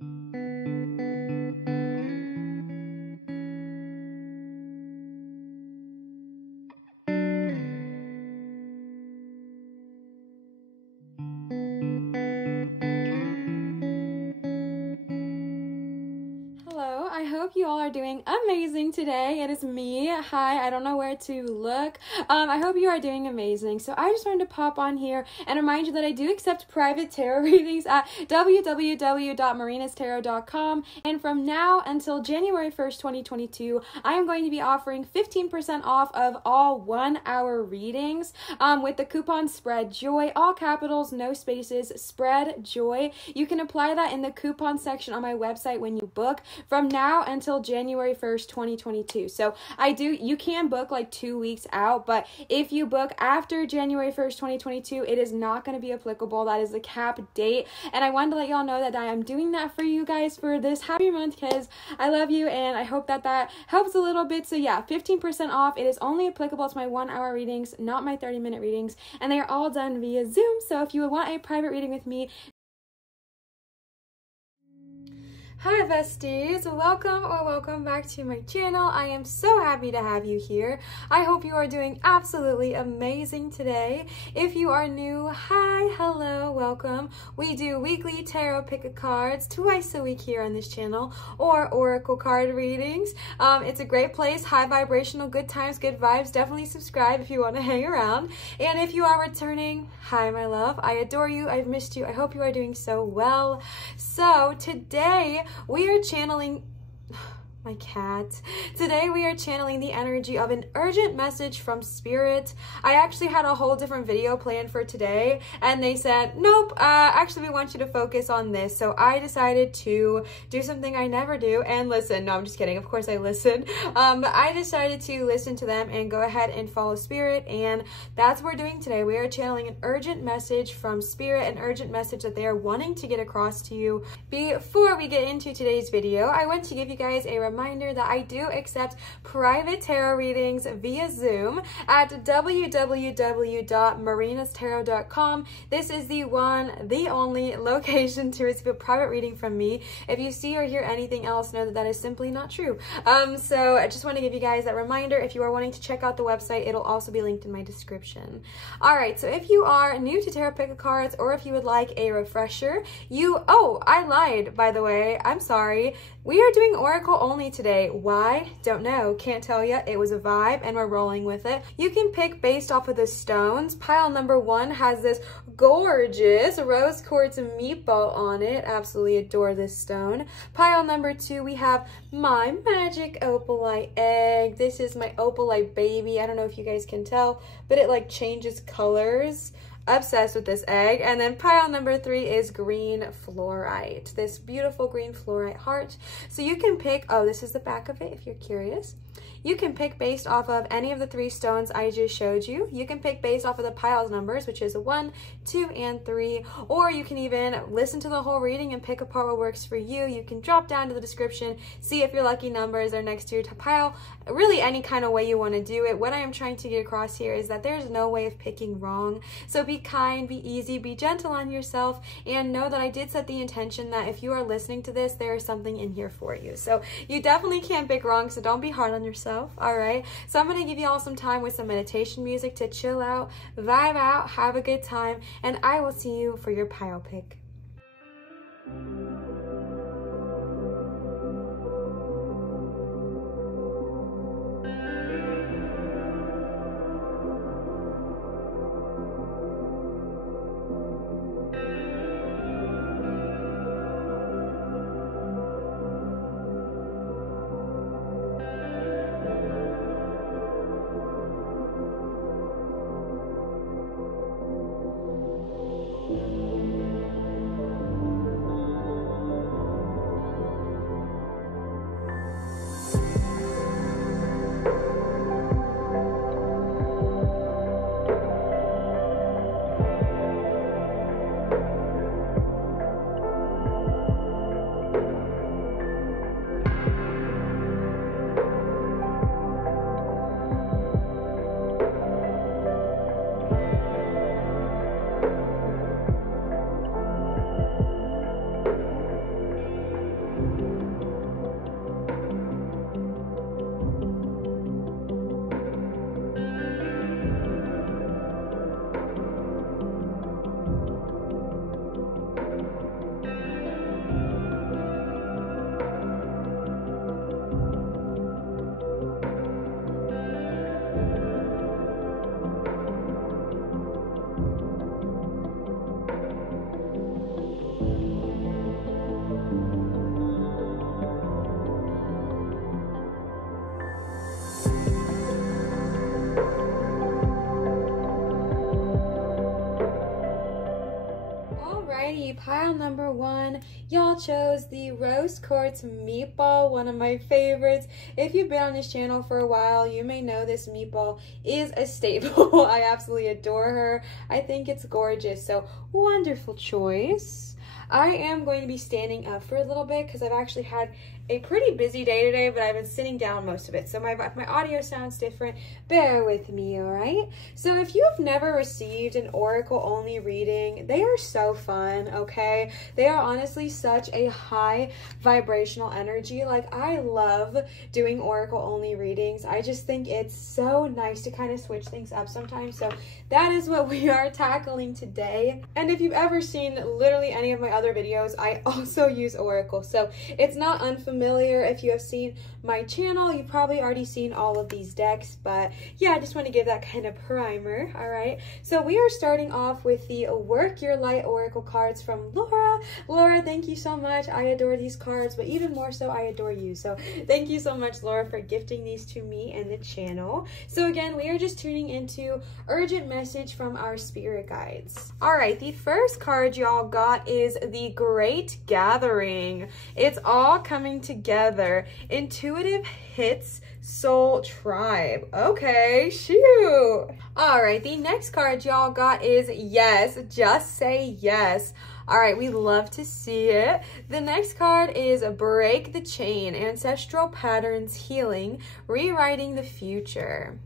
Hello, I hope you all are doing amazing today. It is me. Hi, I don't know where to look. I hope you are doing amazing. So I just wanted to pop on here and remind you that I do accept private tarot readings at www.marinastarot.com. And from now until January 1st, 2022, I am going to be offering 15% off of all 1-hour readings with the coupon Spread Joy, all capitals, no spaces, Spread Joy. You can apply that in the coupon section on my website when you book from now until January 1st, 2022. So you can book like 2 weeks out, but if you book after January 1st, 2022, it is not going to be applicable. That is the cap date. And I wanted to let y'all know that I am doing that for you guys for this happy month because I love you and I hope that that helps a little bit. So yeah, 15% off. It is only applicable to my 1-hour readings, not my 30-minute readings, and they are all done via Zoom. So if you would want a private reading with me, hi besties, welcome back to my channel. I am so happy to have you here. I hope you are doing absolutely amazing today. If you are new, hi, hello, welcome. We do weekly tarot pick-a-cards twice a week here on this channel, or oracle card readings. It's a great place, high vibrational, good times, good vibes. Definitely subscribe if you want to hang around. And if you are returning, hi my love, I adore you, I've missed you, I hope you are doing so well. So today we are channeling my cat. Today we are channeling the energy of an urgent message from Spirit. I actually had a whole different video planned for today and they said, nope, actually we want you to focus on this. So I decided to do something I never do and listen. No, I'm just kidding. Of course I listen. But I decided to listen to them and go ahead and follow Spirit, and that's what we're doing today. We are channeling an urgent message from Spirit, an urgent message that they are wanting to get across to you. Before we get into today's video, I want to give you guys a reminder that I do accept private tarot readings via Zoom at www.marinastarot.com. This is the one, the only location to receive a private reading from me. If you see or hear anything else, know that that is simply not true. So I just want to give you guys that reminder. If you are wanting to check out the website, it'll also be linked in my description. All right, so if you are new to tarot pick-a-cards, or if you would like a refresher, oh, I lied, by the way. I'm sorry. We are doing Oracle only today. Why? Don't know. Can't tell you. It was a vibe and we're rolling with it. You can pick based off of the stones. Pile number 1 has this gorgeous rose quartz meatball on it. Absolutely adore this stone. Pile number 2, we have my magic opalite egg. This is my opalite baby. I don't know if you guys can tell, but it like changes colors. Obsessed with this egg. And then pile number 3 is green fluorite, this beautiful green fluorite heart. So you can pick, oh, this is the back of it if you're curious. You can pick based off of any of the 3 stones I just showed you. You can pick based off of the piles numbers, which is 1, 2, and 3, or you can even listen to the whole reading and pick apart what works for you. You can drop down to the description, see if your lucky numbers are next to your pile, really any kind of way you want to do it. What I am trying to get across here is that there's no way of picking wrong. So be kind, be easy, be gentle on yourself, and know that I did set the intention that if you are listening to this, there is something in here for you. So you definitely can't pick wrong, so don't be hard on yourself. All right, so I'm going to give you all some time with some meditation music to chill out, vibe out, have a good time, and I will see you for your pile pick. number 1, y'all chose the Rose Quartz meatball, one of my favorites. If you've been on this channel for a while, you may know this meatball is a staple. I absolutely adore her. I think it's gorgeous, so wonderful choice. I am going to be standing up for a little bit because I've actually had a pretty busy day today, but I've been sitting down most of it. So my audio sounds different. Bear with me, all right? So if you've never received an Oracle only reading, they are so fun, okay? They are honestly such a high vibrational energy. Like, I love doing Oracle only readings. I just think it's so nice to kind of switch things up sometimes. So that is what we are tackling today. And if you've ever seen literally any of my other videos, I also use Oracle. So it's not unfamiliar. If you have seen my channel, you've probably already seen all of these decks, but yeah, I just want to give that kind of primer. All right, so we are starting off with the Work Your Light Oracle cards from Laura. Laura, thank you so much. I adore these cards, but even more so, I adore you. So thank you so much, Laura, for gifting these to me and the channel. So again, we are just tuning into urgent message from our spirit guides. All right, the first card y'all got is the Great Gathering. It's all coming together. Intuitive hits, soul tribe. Okay, shoot. All right, the next card y'all got is yes, just say yes. All right, we love to see it. The next card is Break the Chain, Ancestral Patterns Healing, Rewriting the Future.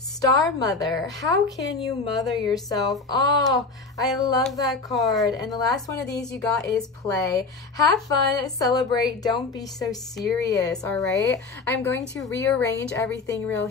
Star Mother, how can you mother yourself? Oh, I love that card. And the last one of these you got is Play. Have fun, celebrate, don't be so serious, all right? I'm going to rearrange everything real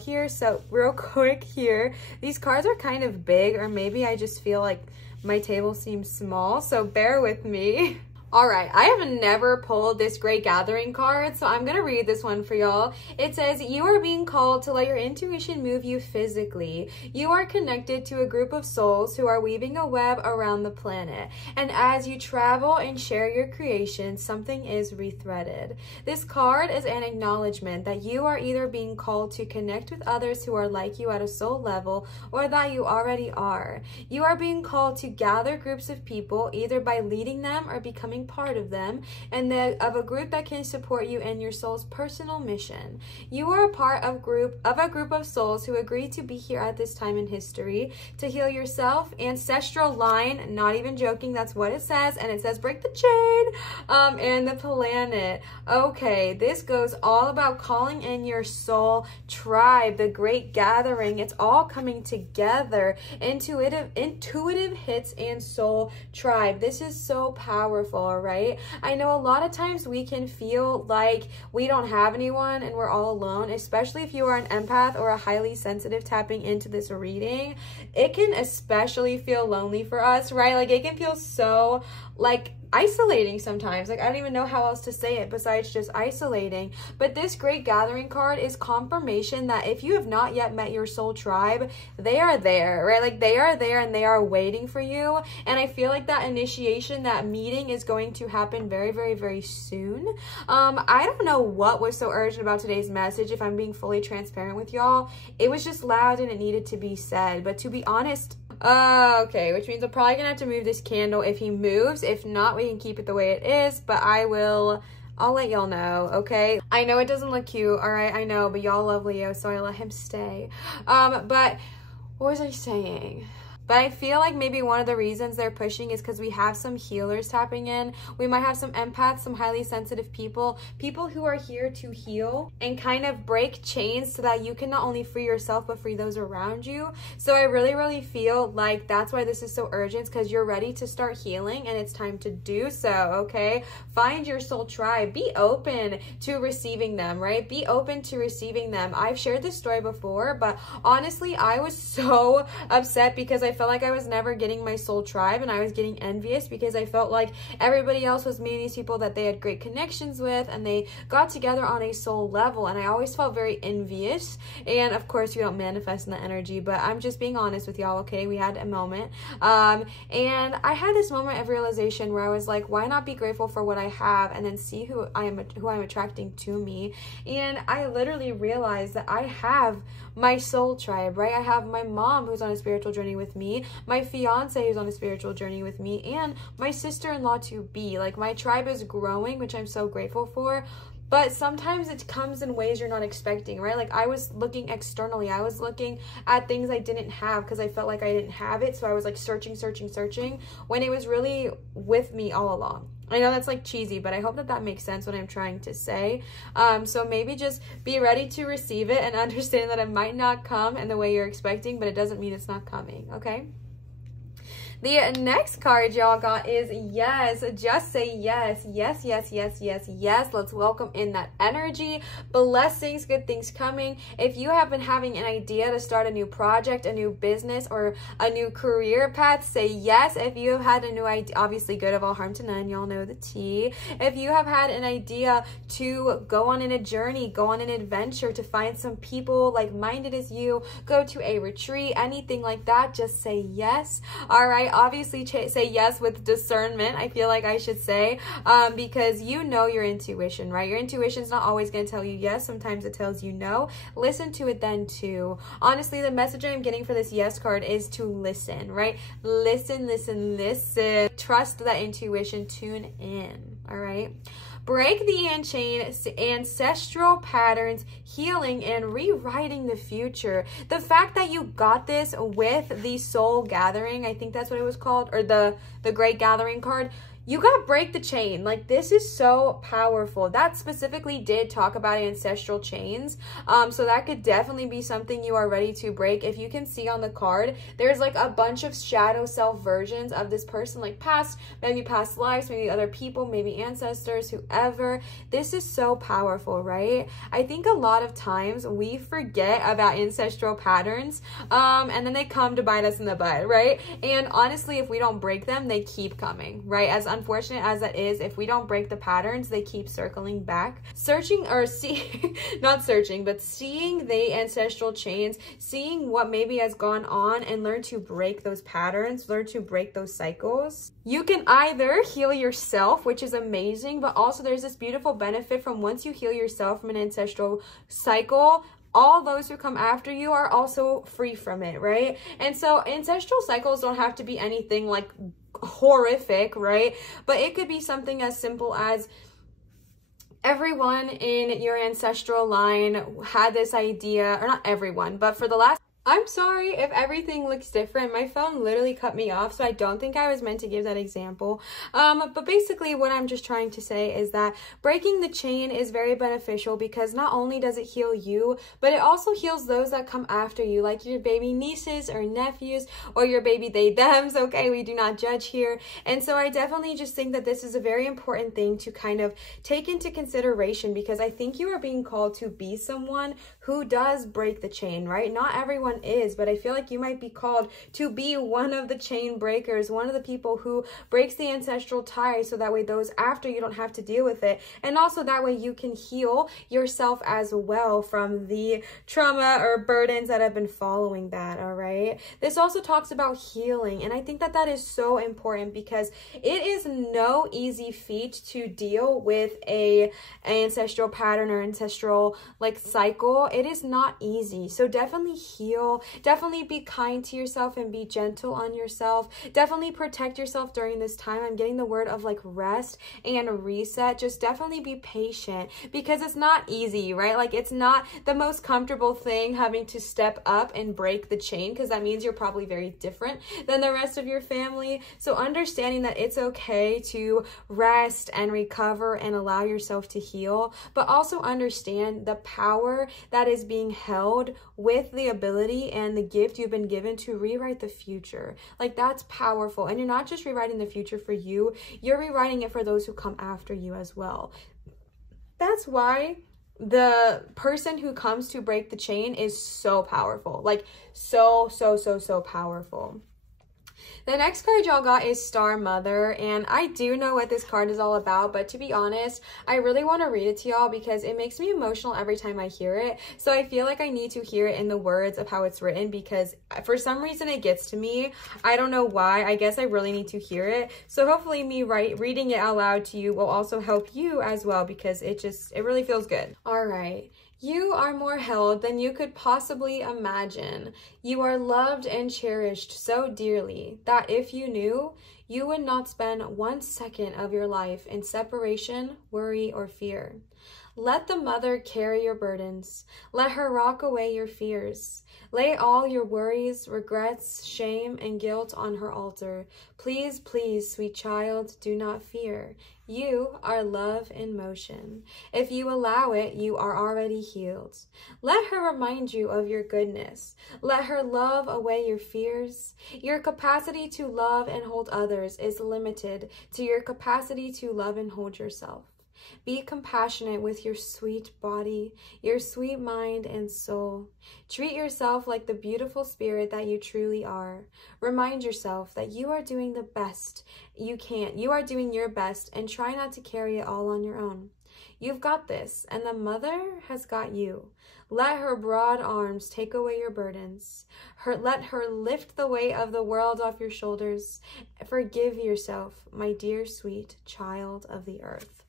quick here. These cards are kind of big, or maybe I just feel like my table seems small, so bear with me. All right, I have never pulled this Great Gathering card, so I'm going to read this one for y'all. It says, you are being called to let your intuition move you physically. You are connected to a group of souls who are weaving a web around the planet. And as you travel and share your creation, something is rethreaded. This card is an acknowledgement that you are either being called to connect with others who are like you at a soul level, or that you already are. You are being called to gather groups of people, either by leading them or becoming part of them, and of a group that can support you in your soul's personal mission. You are a part of a group of souls who agreed to be here at this time in history to heal yourself, ancestral line, not even joking, that's what it says, and it says break the chain, and the planet. Okay, this goes all about calling in your soul tribe, the Great Gathering. It's all coming together. Intuitive hits and soul tribe. This is so powerful. All right, I know a lot of times we can feel like we don't have anyone and we're all alone, especially if you are an empath or a highly sensitive tapping into this reading. It can especially feel lonely for us, right? Like, it can feel so like isolating sometimes. Like, I don't even know how else to say it besides just isolating. But this Great Gathering card is confirmation that if you have not yet met your soul tribe, they are there, right? Like, they are there and they are waiting for you. And I feel like that initiation, that meeting is going to happen very, very, very soon. I don't know what was so urgent about today's message, if I'm being fully transparent with y'all. It was just loud and it needed to be said. But to be honest, okay, which means I'm probably gonna have to move this candle if he moves. If not, we can keep it the way it is, but I'll let y'all know, okay? I know it doesn't look cute, all right? I know, but y'all love Leo, so I let him stay. But what was I saying? But I feel like maybe one of the reasons they're pushing is because we have some healers tapping in. We might have some empaths, some highly sensitive people who are here to heal and kind of break chains so that you can not only free yourself, but free those around you. So I really, really feel like that's why this is so urgent, because you're ready to start healing and it's time to do so, okay? Find your soul tribe. Be open to receiving them, right? Be open to receiving them. I've shared this story before, but honestly, I was so upset because I felt like I was never getting my soul tribe, and I was getting envious because I felt like everybody else was meeting these people that they had great connections with and they got together on a soul level, and I always felt very envious. And of course, you don't manifest in the energy, but I'm just being honest with y'all, okay? We had a moment, and I had this moment of realization where I was like, why not be grateful for what I have and then see who I'm attracting to me? And I literally realized that I have my soul tribe, right? I have my mom who's on a spiritual journey with me. me, my fiance who's on a spiritual journey with me, and my sister-in-law to be. Like, my tribe is growing, which I'm so grateful for. But sometimes it comes in ways you're not expecting, right? Like, I was looking externally. I was looking at things I didn't have because I felt like I didn't have it. So I was like searching when it was really with me all along. I know that's like cheesy, but I hope that that makes sense what I'm trying to say. So maybe just be ready to receive it and understand that it might not come in the way you're expecting, but it doesn't mean it's not coming, okay? The next card y'all got is yes. Just say yes. Yes, yes, yes, yes, yes. Let's welcome in that energy. Blessings, good things coming. If you have been having an idea to start a new project, a new business, or a new career path, say yes. If you have had a new idea, obviously good of all harm to none, y'all know the tea. If you have had an idea to go on in a journey, go on an adventure, to find some people like-minded as you, go to a retreat, anything like that, just say yes. All right. Obviously say yes with discernment, I feel like I should say, because you know your intuition, right? Your intuition's not always going to tell you yes. Sometimes it tells you no. Listen to it then too. Honestly, the message I'm getting for this yes card is to listen, right? Listen, listen, listen. Trust that intuition. Tune in, all right? Break the ancestral patterns, healing and rewriting the future. The fact that you got this with the soul gathering, I think that's what it was called, or the great gathering card. You got to break the chain. Like, this is so powerful. That specifically did talk about ancestral chains. So that could definitely be something you are ready to break. If you can see on the card, there's like a bunch of shadow self versions of this person, like maybe past lives, maybe other people, maybe ancestors, whoever. This is so powerful, right? I think a lot of times we forget about ancestral patterns, and then they come to bite us in the butt, right? And honestly, if we don't break them, they keep coming, right? As unfortunate as that is, if we don't break the patterns, they keep circling back. Seeing the ancestral chains, seeing what maybe has gone on, and learn to break those patterns, learn to break those cycles. You can either heal yourself, which is amazing, but also there's this beautiful benefit from once you heal yourself from an ancestral cycle, all those who come after you are also free from it, right? And so ancestral cycles don't have to be anything like horrific, right? But it could be something as simple as everyone in your ancestral line had this idea, or not everyone, but for the last, I'm sorry if everything looks different. My phone literally cut me off, so I don't think I was meant to give that example. But basically what I'm just trying to say is that breaking the chain is very beneficial because not only does it heal you, but it also heals those that come after you, like your baby nieces or nephews or your baby they-thems, okay? We do not judge here. And so I definitely just think that this is a very important thing to kind of take into consideration, because I think you are being called to be someone who does break the chain, right? Not everyone is, but I feel like you might be called to be one of the chain breakers, one of the people who breaks the ancestral ties, so that way those after you don't have to deal with it, and also that way you can heal yourself as well from the trauma or burdens that have been following that, all right? This also talks about healing, and I think that that is so important because it is no easy feat to deal with an ancestral pattern or ancestral like cycle. It is not easy, so definitely heal. Definitely be kind to yourself and be gentle on yourself. Definitely protect yourself during this time. I'm getting the word of like rest and reset. Just definitely be patient because it's not easy, right? Like, it's not the most comfortable thing having to step up and break the chain, because that means you're probably very different than the rest of your family. So understanding that it's okay to rest and recover and allow yourself to heal, but also understand the power that is being held with the ability and the gift you've been given to rewrite the future. Like, that's powerful. And you're not just rewriting the future for you, you're rewriting it for those who come after you as well. That's why the person who comes to break the chain is so powerful. Like, so powerful. The next card y'all got is Star Mother, and I do know what this card is all about, but to be honest, I really want to read it to y'all because it makes me emotional every time I hear it. So I feel like I need to hear it in the words of how it's written because for some reason it gets to me. I don't know why. I guess I really need to hear it. So hopefully me reading it out loud to you will also help you as well because it really feels good. All right. You are more held than you could possibly imagine. You are loved and cherished so dearly that if you knew, you would not spend 1 second of your life in separation, worry, or fear. Let the mother carry your burdens. Let her rock away your fears. Lay all your worries, regrets, shame, and guilt on her altar. Please, please, sweet child, do not fear. You are love in motion. If you allow it, you are already healed. Let her remind you of your goodness. Let her love away your fears. Your capacity to love and hold others is limited to your capacity to love and hold yourself. Be compassionate with your sweet body, your sweet mind and soul. Treat yourself like the beautiful spirit that you truly are. Remind yourself that you are doing the best you can. You are doing your best, and try not to carry it all on your own. You've got this, and the mother has got you. Let her broad arms take away your burdens. Let her lift the weight of the world off your shoulders. Forgive yourself, my dear sweet child of the earth.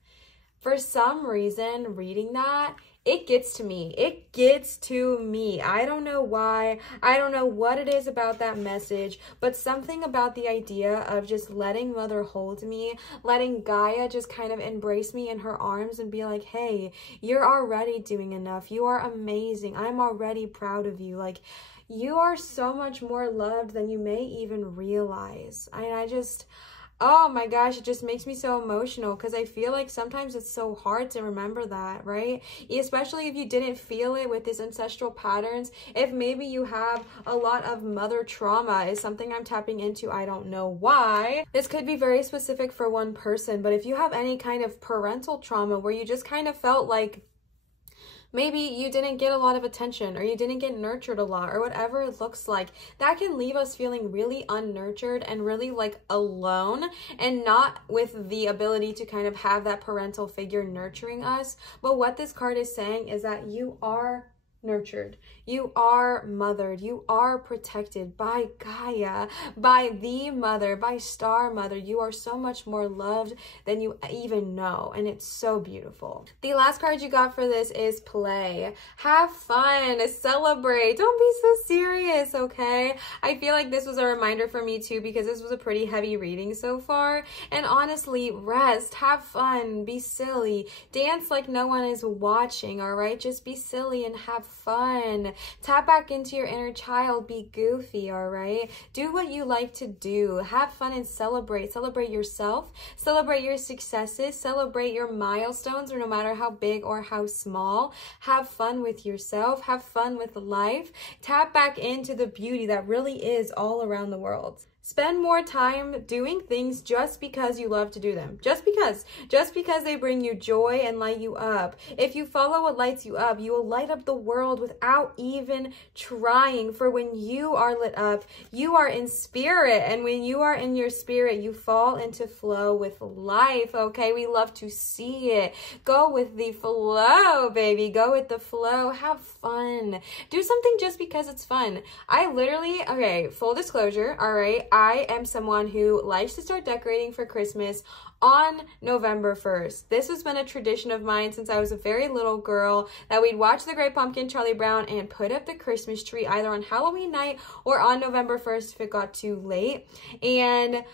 For some reason, reading that, it gets to me. It gets to me. I don't know why. I don't know what it is about that message, but something about the idea of just letting Mother hold me, letting Gaia just kind of embrace me in her arms and be like, hey, you're already doing enough. You are amazing. I'm already proud of you. Like, you are so much more loved than you may even realize. Oh my gosh, it just makes me so emotional because I feel like sometimes it's so hard to remember that, right? Especially if you didn't feel it with these ancestral patterns. If maybe you have a lot of mother trauma is something I'm tapping into. I don't know why. This could be very specific for one person, but if you have any kind of parental trauma where you just kind of felt like maybe you didn't get a lot of attention, or you didn't get nurtured a lot, or whatever it looks like, that can leave us feeling really unnurtured and really like alone, and not with the ability to kind of have that parental figure nurturing us. But what this card is saying is that you are nurtured, you are mothered, you are protected by Gaia, by the mother, by Star Mother. You are so much more loved than you even know, and it's so beautiful. The last card you got for this is play. Have fun, celebrate, don't be so serious, okay? I feel like this was a reminder for me too, because this was a pretty heavy reading so far, and honestly, rest, have fun, be silly, dance like no one is watching, all right? Just be silly and have fun. Tap back into your inner child. Be goofy, all right? Do what you like to do. Have fun and celebrate. Celebrate yourself. Celebrate your successes. Celebrate your milestones, or no matter how big or how small. Have fun with yourself. Have fun with life. Tap back into the beauty that really is all around the world. Spend more time doing things just because you love to do them. Just because they bring you joy and light you up. If you follow what lights you up, you will light up the world without even trying. For when you are lit up, you are in spirit. And when you are in your spirit, you fall into flow with life, okay? We love to see it. Go with the flow, baby. Go with the flow. Have fun. Do something just because it's fun. I literally, okay, full disclosure, all right? I am someone who likes to start decorating for Christmas on November 1st. This has been a tradition of mine since I was a very little girl, that we'd watch The Great Pumpkin, Charlie Brown, and put up the Christmas tree either on Halloween night or on November 1st if it got too late. And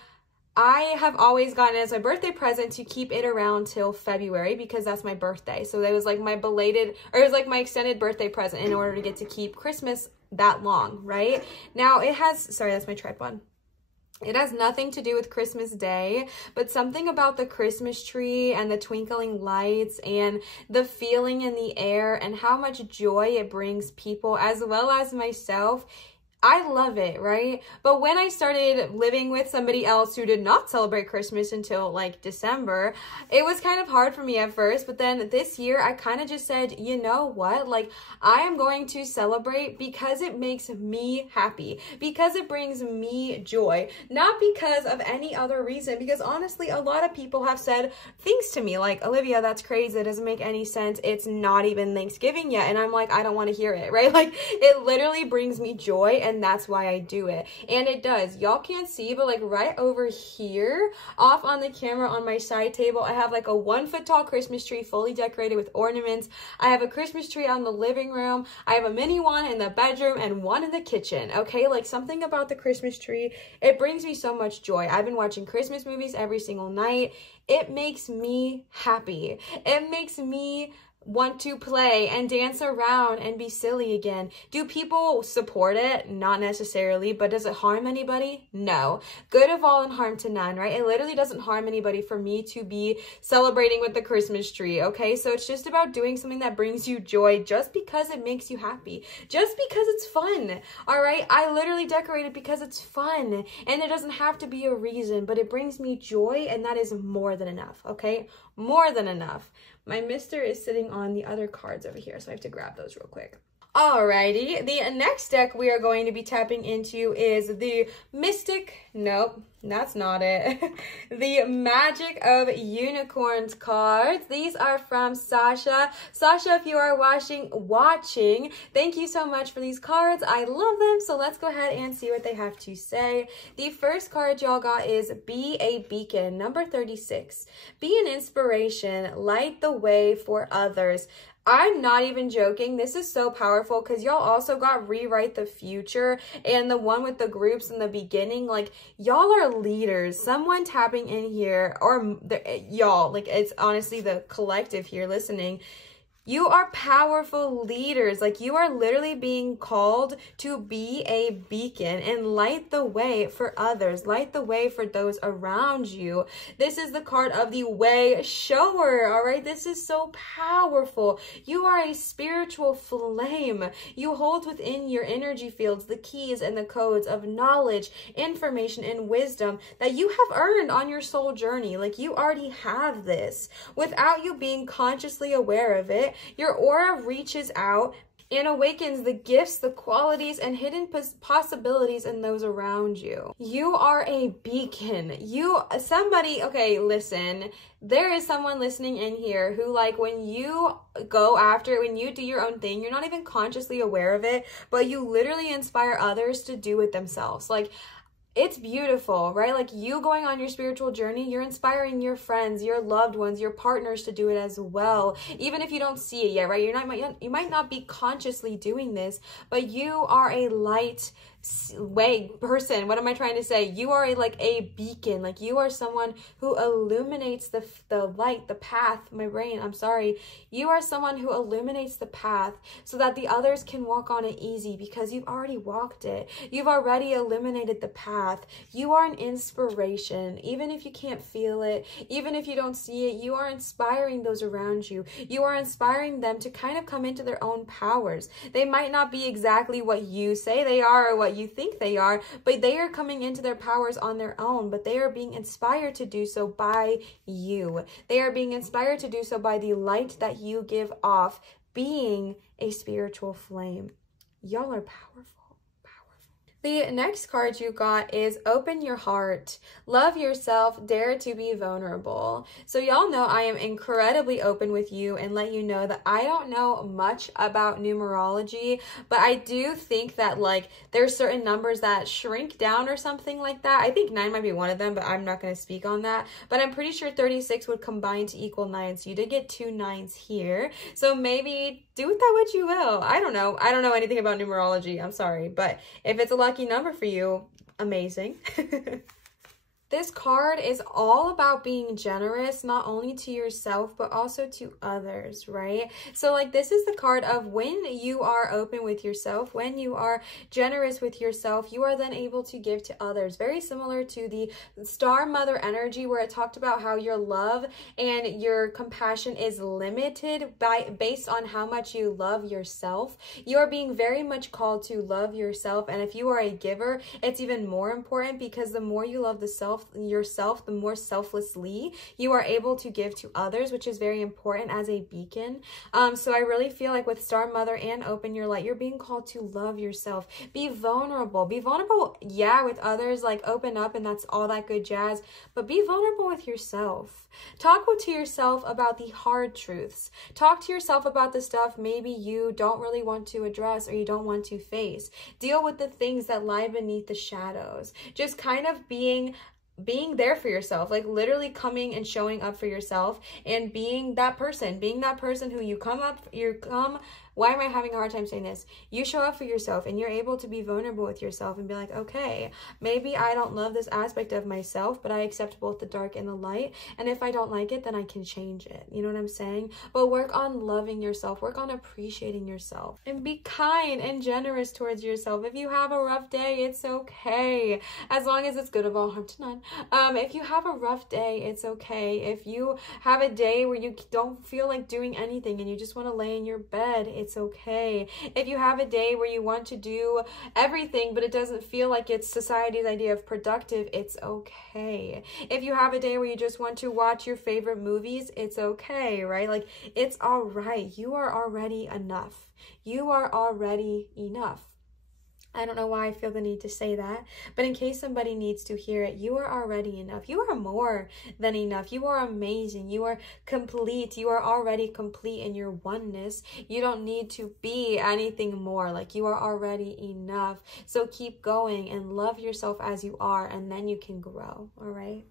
I have always gotten it as my birthday present to keep it around till February, because that's my birthday. So that was like my belated, or it was like my extended birthday present in order to get to keep Christmas that long, right? Now it has, sorry, that's my tripod. It has nothing to do with Christmas Day, but something about the Christmas tree and the twinkling lights and the feeling in the air and how much joy it brings people as well as myself. I love it, right? But when I started living with somebody else who did not celebrate Christmas until like December, it was kind of hard for me at first. But then this year, I kind of just said, you know what? Like, I am going to celebrate because it makes me happy, because it brings me joy, not because of any other reason. Because honestly, a lot of people have said things to me like, Olivia, that's crazy. It doesn't make any sense. It's not even Thanksgiving yet. And I'm like, I don't want to hear it, right? Like, it literally brings me joy. And and that's why I do it. And it does. Y'all can't see, but like right over here off on the camera on my side table, I have like a 1 foot tall Christmas tree fully decorated with ornaments. I have a Christmas tree on the living room. I have a mini one in the bedroom and one in the kitchen. Okay, like something about the Christmas tree, it brings me so much joy. I've been watching Christmas movies every single night. It makes me happy. It makes me want to play and dance around and be silly again. Do people support it? Not necessarily, but does it harm anybody? No. Good of all and harm to none, right? It literally doesn't harm anybody for me to be celebrating with the Christmas tree, okay? So it's just about doing something that brings you joy just because it makes you happy, just because it's fun, all right? I literally decorate it because it's fun, and it doesn't have to be a reason, but it brings me joy, and that is more than enough, okay? More than enough. My mister is sitting on the other cards over here, so I have to grab those real quick. Alrighty, the next deck we are going to be tapping into is the Mystic, nope, that's not it, the Magic of Unicorns cards. These are from Sasha. Sasha, if you are watching, thank you so much for these cards. I love them, so let's go ahead and see what they have to say. The first card y'all got is Be a Beacon, number 36. Be an inspiration, light the way for others. I'm not even joking. This is so powerful because y'all also got Rewrite the Future and the one with the groups in the beginning. Like, y'all are leaders. Someone tapping in here, or y'all, like, it's honestly the collective here listening. You are powerful leaders. Like, you are literally being called to be a beacon and light the way for others, light the way for those around you. This is the card of the way shower, all right? This is so powerful. You are a spiritual flame. You hold within your energy fields the keys and the codes of knowledge, information, and wisdom that you have earned on your soul journey. Like, you already have this. Without you being consciously aware of it, your aura reaches out and awakens the gifts, the qualities, and hidden possibilities in those around you. You are a beacon. Okay, listen, there is someone listening in here who, like, when you go after it, when you do your own thing, you're not even consciously aware of it, but you literally inspire others to do it themselves. Like, it's beautiful, right? Like, you going on your spiritual journey, you're inspiring your friends, your loved ones, your partners to do it as well. Even if you don't see it yet, right? You might not be consciously doing this, but you are a light way person. What am I trying to say? You are like a beacon. Like, you are someone who illuminates the light, the path. My brain, I'm sorry. You are someone who illuminates the path so that the others can walk on it easy because you've already walked it. You've already illuminated the path. You are an inspiration. Even if you can't feel it, even if you don't see it, you are inspiring those around you. You are inspiring them to kind of come into their own powers. They might not be exactly what you say they are or what you think they are, but they are coming into their powers on their own, but they are being inspired to do so by you. They are being inspired to do so by the light that you give off, being a spiritual flame. Y'all are powerful. The next card you got is Open Your Heart, Love Yourself, Dare to be Vulnerable. So y'all know I am incredibly open with you and let you know that I don't know much about numerology, but I do think that, like, there's certain numbers that shrink down or something like that. I think 9 might be one of them, but I'm not going to speak on that. But I'm pretty sure 36 would combine to equal 9, so you did get 2 9s here. So maybe do with that what you will. I don't know. I don't know anything about numerology. I'm sorry. But if it's a lucky number for you, amazing. This card is all about being generous, not only to yourself, but also to others, right? So, like, this is the card of when you are open with yourself, when you are generous with yourself, you are then able to give to others. Very similar to the Star Mother energy, where it talked about how your love and your compassion is limited based on how much you love yourself. You are being very much called to love yourself, and if you are a giver, it's even more important because the more you love the self, yourself, the more selflessly you are able to give to others, which is very important as a beacon. So I really feel like with Star Mother and Open Your Light, you're being called to love yourself. Be vulnerable. Be vulnerable, yeah, with others, like open up and that's all that good jazz, but be vulnerable with yourself. Talk to yourself about the hard truths. Talk to yourself about the stuff maybe you don't really want to address or you don't want to face. Deal with the things that lie beneath the shadows. Just kind of being there for yourself, like literally coming and showing up for yourself and being that person who why am I having a hard time saying this? You show up for yourself and you're able to be vulnerable with yourself and be like, okay, maybe I don't love this aspect of myself, but I accept both the dark and the light. And if I don't like it, then I can change it. You know what I'm saying? But work on loving yourself, work on appreciating yourself, and be kind and generous towards yourself. If you have a rough day, it's okay. As long as it's good of all harm to none. If you have a rough day, it's okay. If you have a day where you don't feel like doing anything and you just want to lay in your bed, it's okay. If you have a day where you want to do everything but it doesn't feel like it's society's idea of productive, it's okay. If you have a day where you just want to watch your favorite movies, it's okay, right? Like, it's all right. You are already enough. You are already enough. I don't know why I feel the need to say that, but in case somebody needs to hear it, you are already enough. You are more than enough. You are amazing. You are complete. You are already complete in your oneness. You don't need to be anything more. Like, you are already enough. So keep going and love yourself as you are, and then you can grow, all right?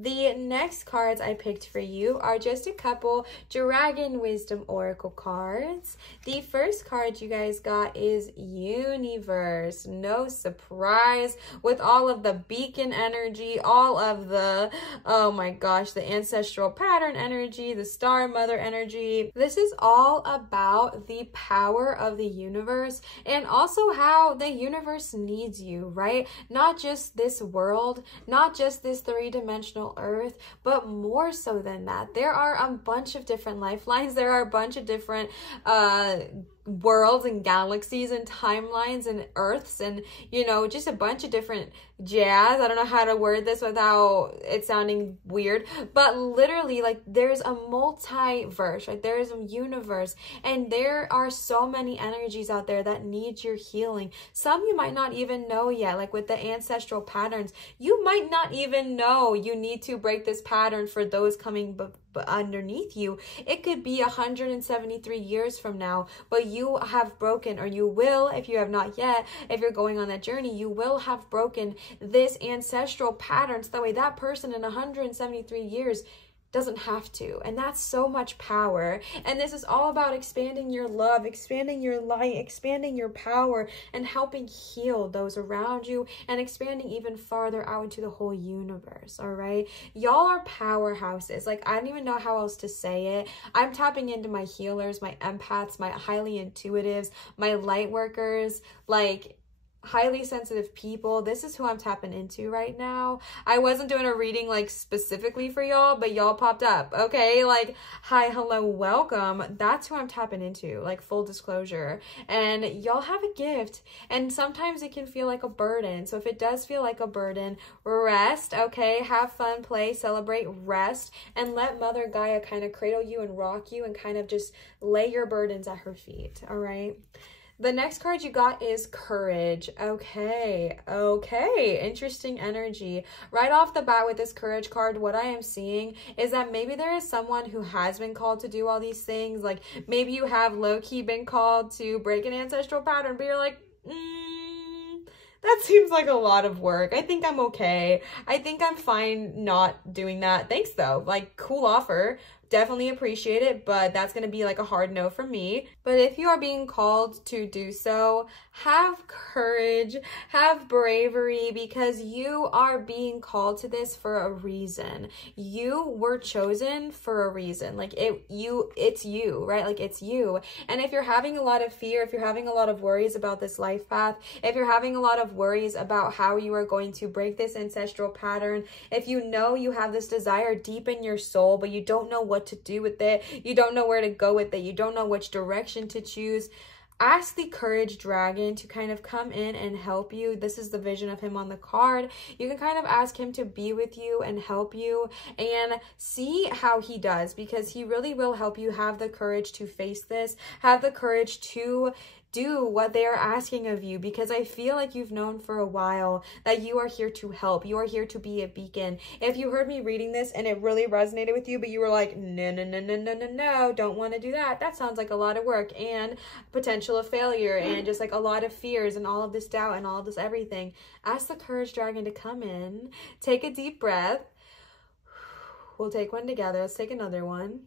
The next cards I picked for you are just a couple Dragon Wisdom Oracle cards. The first card you guys got is Universe. No surprise, with all of the beacon energy, all of the, oh my gosh, the ancestral pattern energy, the Star Mother energy. This is all about the power of the universe and also how the universe needs you, right? Not just this world, not just this three-dimensional Earth, but more so than that. There are a bunch of different lifelines. There are a bunch of different worlds and galaxies and timelines and Earths and, you know, just a bunch of different jazz. I don't know how to word this without it sounding weird, but literally, like, there's a multiverse, right? There is a universe, and there are so many energies out there that need your healing. Some you might not even know yet, like with the ancestral patterns. You might not even know you need to break this pattern for those coming underneath you. It could be 173 years from now, but you have broken, or you will, if you have not yet, if you're going on that journey, you will have broken this ancestral pattern, so that way that person in 173 years doesn't have to. And that's so much power. And this is all about expanding your love, expanding your light, expanding your power, and helping heal those around you, and expanding even farther out into the whole universe. All right, y'all are powerhouses. Like, I don't even know how else to say it. I'm tapping into my healers, my empaths, my highly intuitives, my light workers, like highly sensitive people. This is who I'm tapping into right now. I wasn't doing a reading like specifically for y'all, but y'all popped up, okay? Like, hi, hello, welcome. That's who I'm tapping into, like, full disclosure. And y'all have a gift, and sometimes it can feel like a burden. So if it does feel like a burden, rest, okay? Have fun, play, celebrate, rest, and let Mother Gaia kind of cradle you and rock you and kind of just lay your burdens at her feet, all right? The next card you got is Courage. Okay, interesting energy. Right off the bat with this Courage card, what I am seeing is that maybe there is someone who has been called to do all these things. Like, maybe you have low-key been called to break an ancestral pattern, but you're like, that seems like a lot of work. I think I'm okay. I think I'm fine not doing that. Thanks though, like, cool offer. Definitely appreciate it, but that's going to be like a hard no from me. But if you are being called to do so, have courage, have bravery, because you are being called to this for a reason. You were chosen for a reason. Like, it's you, right? Like, it's you. And if you're having a lot of fear, if you're having a lot of worries about this life path, if you're having a lot of worries about how you are going to break this ancestral pattern, if you know you have this desire deep in your soul, but you don't know what to do with it, you don't know where to go with it, you don't know which direction to choose, ask the courage dragon to kind of come in and help you. This is the vision of him on the card. You can kind of ask him to be with you and help you and see how he does, because he really will help you have the courage to face this, have the courage to do what they are asking of you, because I feel like you've known for a while that you are here to help. You are here to be a beacon. If you heard me reading this and it really resonated with you, but you were like, no, don't want to do that. That sounds like a lot of work and potential of failure and just like a lot of fears and all of this doubt and all of this everything. Ask the courage dragon to come in. Take a deep breath. We'll take one together. Let's take another one.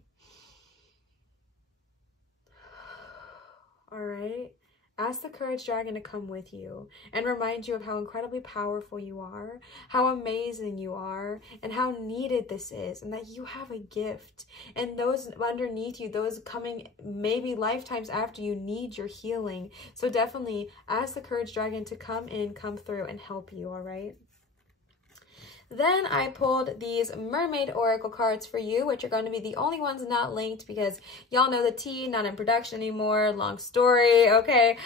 All right. Ask the courage dragon to come with you and remind you of how incredibly powerful you are, how amazing you are, and how needed this is, and that you have a gift. And those underneath you, those coming maybe lifetimes after you, need your healing. So definitely ask the courage dragon to come in, come through, and help you, all right? Then I pulled these mermaid oracle cards for you, which are going to be the only ones not linked because y'all know the tea, not in production anymore, long story, okay?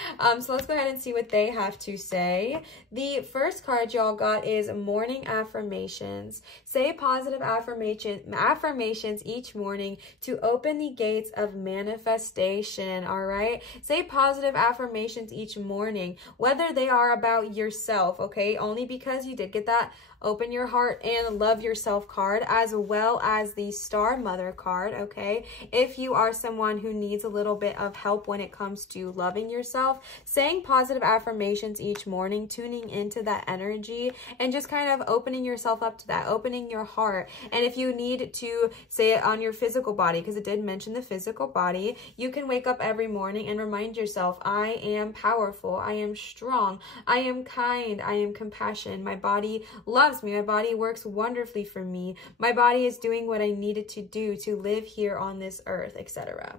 So let's go ahead and see what they have to say. The first card y'all got is morning affirmations. Say positive affirmations each morning to open the gates of manifestation, all right? Say positive affirmations each morning, whether they are about yourself, okay? Only because you did get that open your heart and love yourself card, as well as the star mother card, okay? If you are someone who needs a little bit of help when it comes to loving yourself, saying positive affirmations each morning, tuning into that energy and just kind of opening yourself up to that, opening your heart. And if you need to say it on your physical body, because it did mention the physical body, you can wake up every morning and remind yourself, I am powerful, I am strong, I am kind, I am compassionate, my body loves me, my body works wonderfully for me, my body is doing what I needed to do to live here on this earth, etc.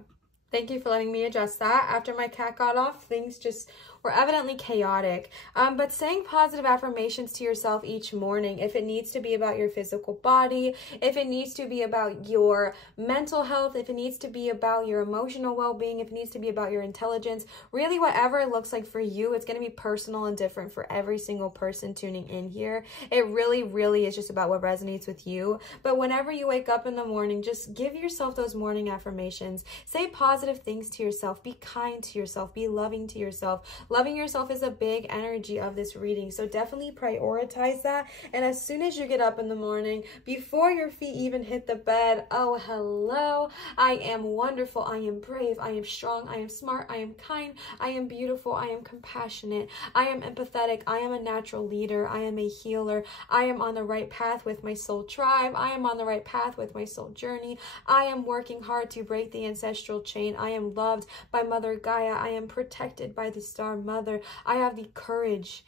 Thank you for letting me adjust that. After my cat got off, things just were evidently chaotic. But saying positive affirmations to yourself each morning, if it needs to be about your physical body, if it needs to be about your mental health, if it needs to be about your emotional well-being, if it needs to be about your intelligence, really whatever it looks like for you, it's going to be personal and different for every single person tuning in here. It really, really is just about what resonates with you. But whenever you wake up in the morning, just give yourself those morning affirmations. Say positive things to yourself. Be kind to yourself. Be loving to yourself. Loving yourself is a big energy of this reading, so definitely prioritize that. And as soon as you get up in the morning, before your feet even hit the bed, oh, hello, I am wonderful, I am brave, I am strong, I am smart, I am kind, I am beautiful, I am compassionate, I am empathetic, I am a natural leader, I am a healer, I am on the right path with my soul tribe, I am on the right path with my soul journey, I am working hard to break the ancestral chain, I am loved by Mother Gaia, I am protected by the Star Mother, I have the courage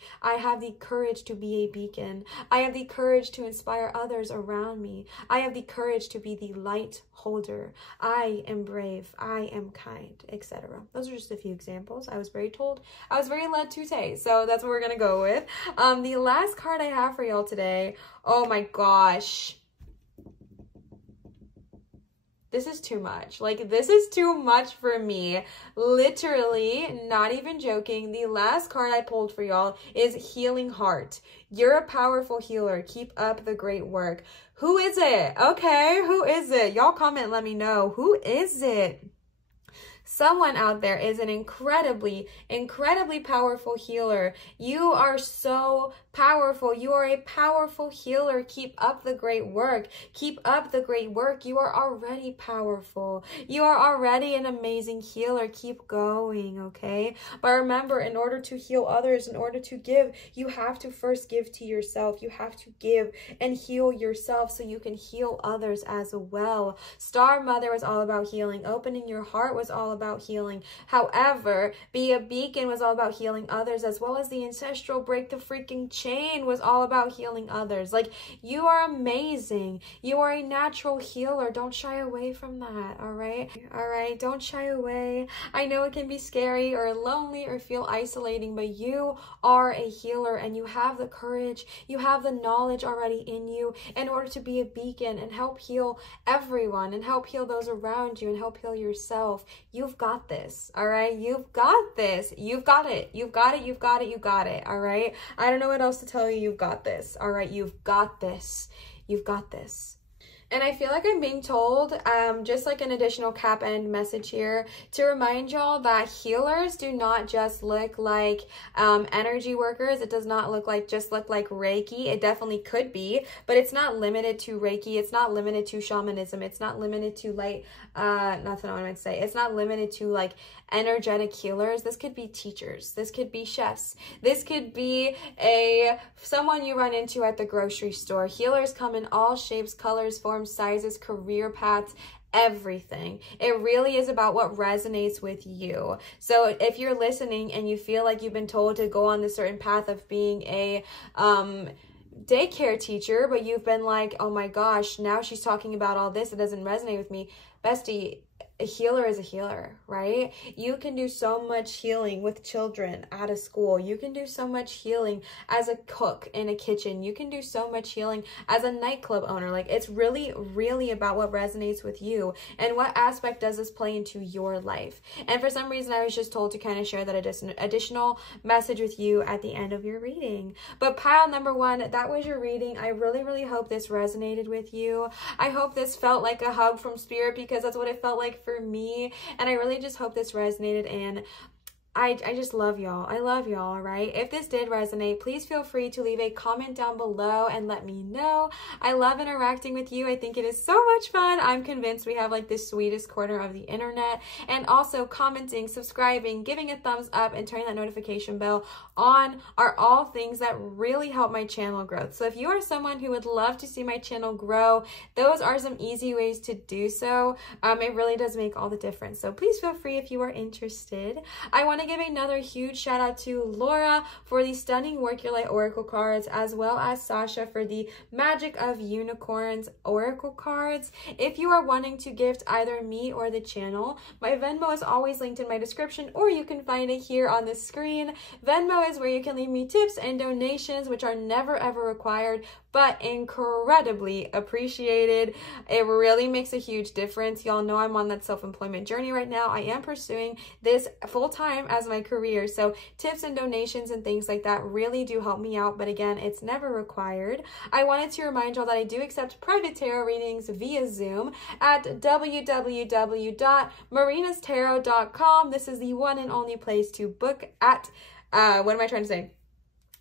to be a beacon, I have the courage to inspire others around me, I have the courage to be the light holder, I am brave, I am kind, etc. Those are just a few examples. I was very led to say, so that's what we're gonna go with. The last card I have for y'all today, oh my gosh, this is too much. Like, this is too much for me. Literally, not even joking. The last card I pulled for y'all is Healing Heart. You're a powerful healer. Keep up the great work. Who is it? Okay, who is it? Y'all comment and let me know. Who is it? Someone out there is an incredibly, incredibly powerful healer. You are so powerful. You are a powerful healer. Keep up the great work. Keep up the great work. You are already powerful. You are already an amazing healer. Keep going, okay? But remember, in order to heal others, in order to give, you have to first give to yourself. You have to give and heal yourself so you can heal others as well. Star Mother was all about healing. Opening your heart was all about healing. However, Be a Beacon was all about healing others, as well as the Ancestral Break the Freaking Chain was all about healing others. Like, you are amazing. You are a natural healer. Don't shy away from that, all right? All right, don't shy away. I know it can be scary or lonely or feel isolating, but you are a healer and you have the courage, you have the knowledge already in you in order to be a beacon and help heal everyone and help heal those around you and help heal yourself. You you've got this, all right? You've got this. You've got it. You've got it. You've got it. You got it, all right? I don't know what else to tell you. You've got this, all right? You've got this. You've got this. And I feel like I'm being told, just like an additional cap end message here, to remind y'all that healers do not just look like energy workers. It does not look like Reiki. It definitely could be, but it's not limited to Reiki. It's not limited to shamanism. It's not limited to light, that's what I meant to say. It's not limited to like energetic healers. This could be teachers. This could be chefs. This could be someone you run into at the grocery store. Healers come in all shapes, colors, forms, sizes, career paths, everything. It really is about what resonates with you. So if you're listening and you feel like you've been told to go on this certain path of being a daycare teacher, but you've been like, oh my gosh, now she's talking about all this, it doesn't resonate with me. Bestie, a healer is a healer, right? You can do so much healing with children at a school. You can do so much healing as a cook in a kitchen. You can do so much healing as a nightclub owner. Like, it's really, really about what resonates with you and what aspect does this play into your life. And for some reason, I was just told to kind of share that additional message with you at the end of your reading. But pile number one, that was your reading. I really, really hope this resonated with you. I hope this felt like a hug from spirit, because that's what it felt like for me, and I really just hope this resonated, and I just love y'all. I love y'all, right? If this did resonate, please feel free to leave a comment down below and let me know. I love interacting with you. I think it is so much fun. I'm convinced we have like the sweetest corner of the internet. And also commenting, subscribing, giving a thumbs up, and turning that notification bell on are all things that really help my channel growth. So if you are someone who would love to see my channel grow, those are some easy ways to do so. It really does make all the difference. So please feel free if you are interested. I want to give another huge shout out to Laura for the stunning Work Your Light Oracle cards, as well as Sasha for the Magic of Unicorns Oracle cards. If you are wanting to gift either me or the channel, my Venmo is always linked in my description, or you can find it here on the screen. Venmo is where you can leave me tips and donations, which are never ever required, but incredibly appreciated. It really makes a huge difference. Y'all know I'm on that self-employment journey right now. I am pursuing this full-time as my career, so tips and donations and things like that really do help me out, but again, it's never required. I wanted to remind y'all that I do accept private tarot readings via Zoom at www.marinatarot.com. This is the one and only place to book at what am I trying to say?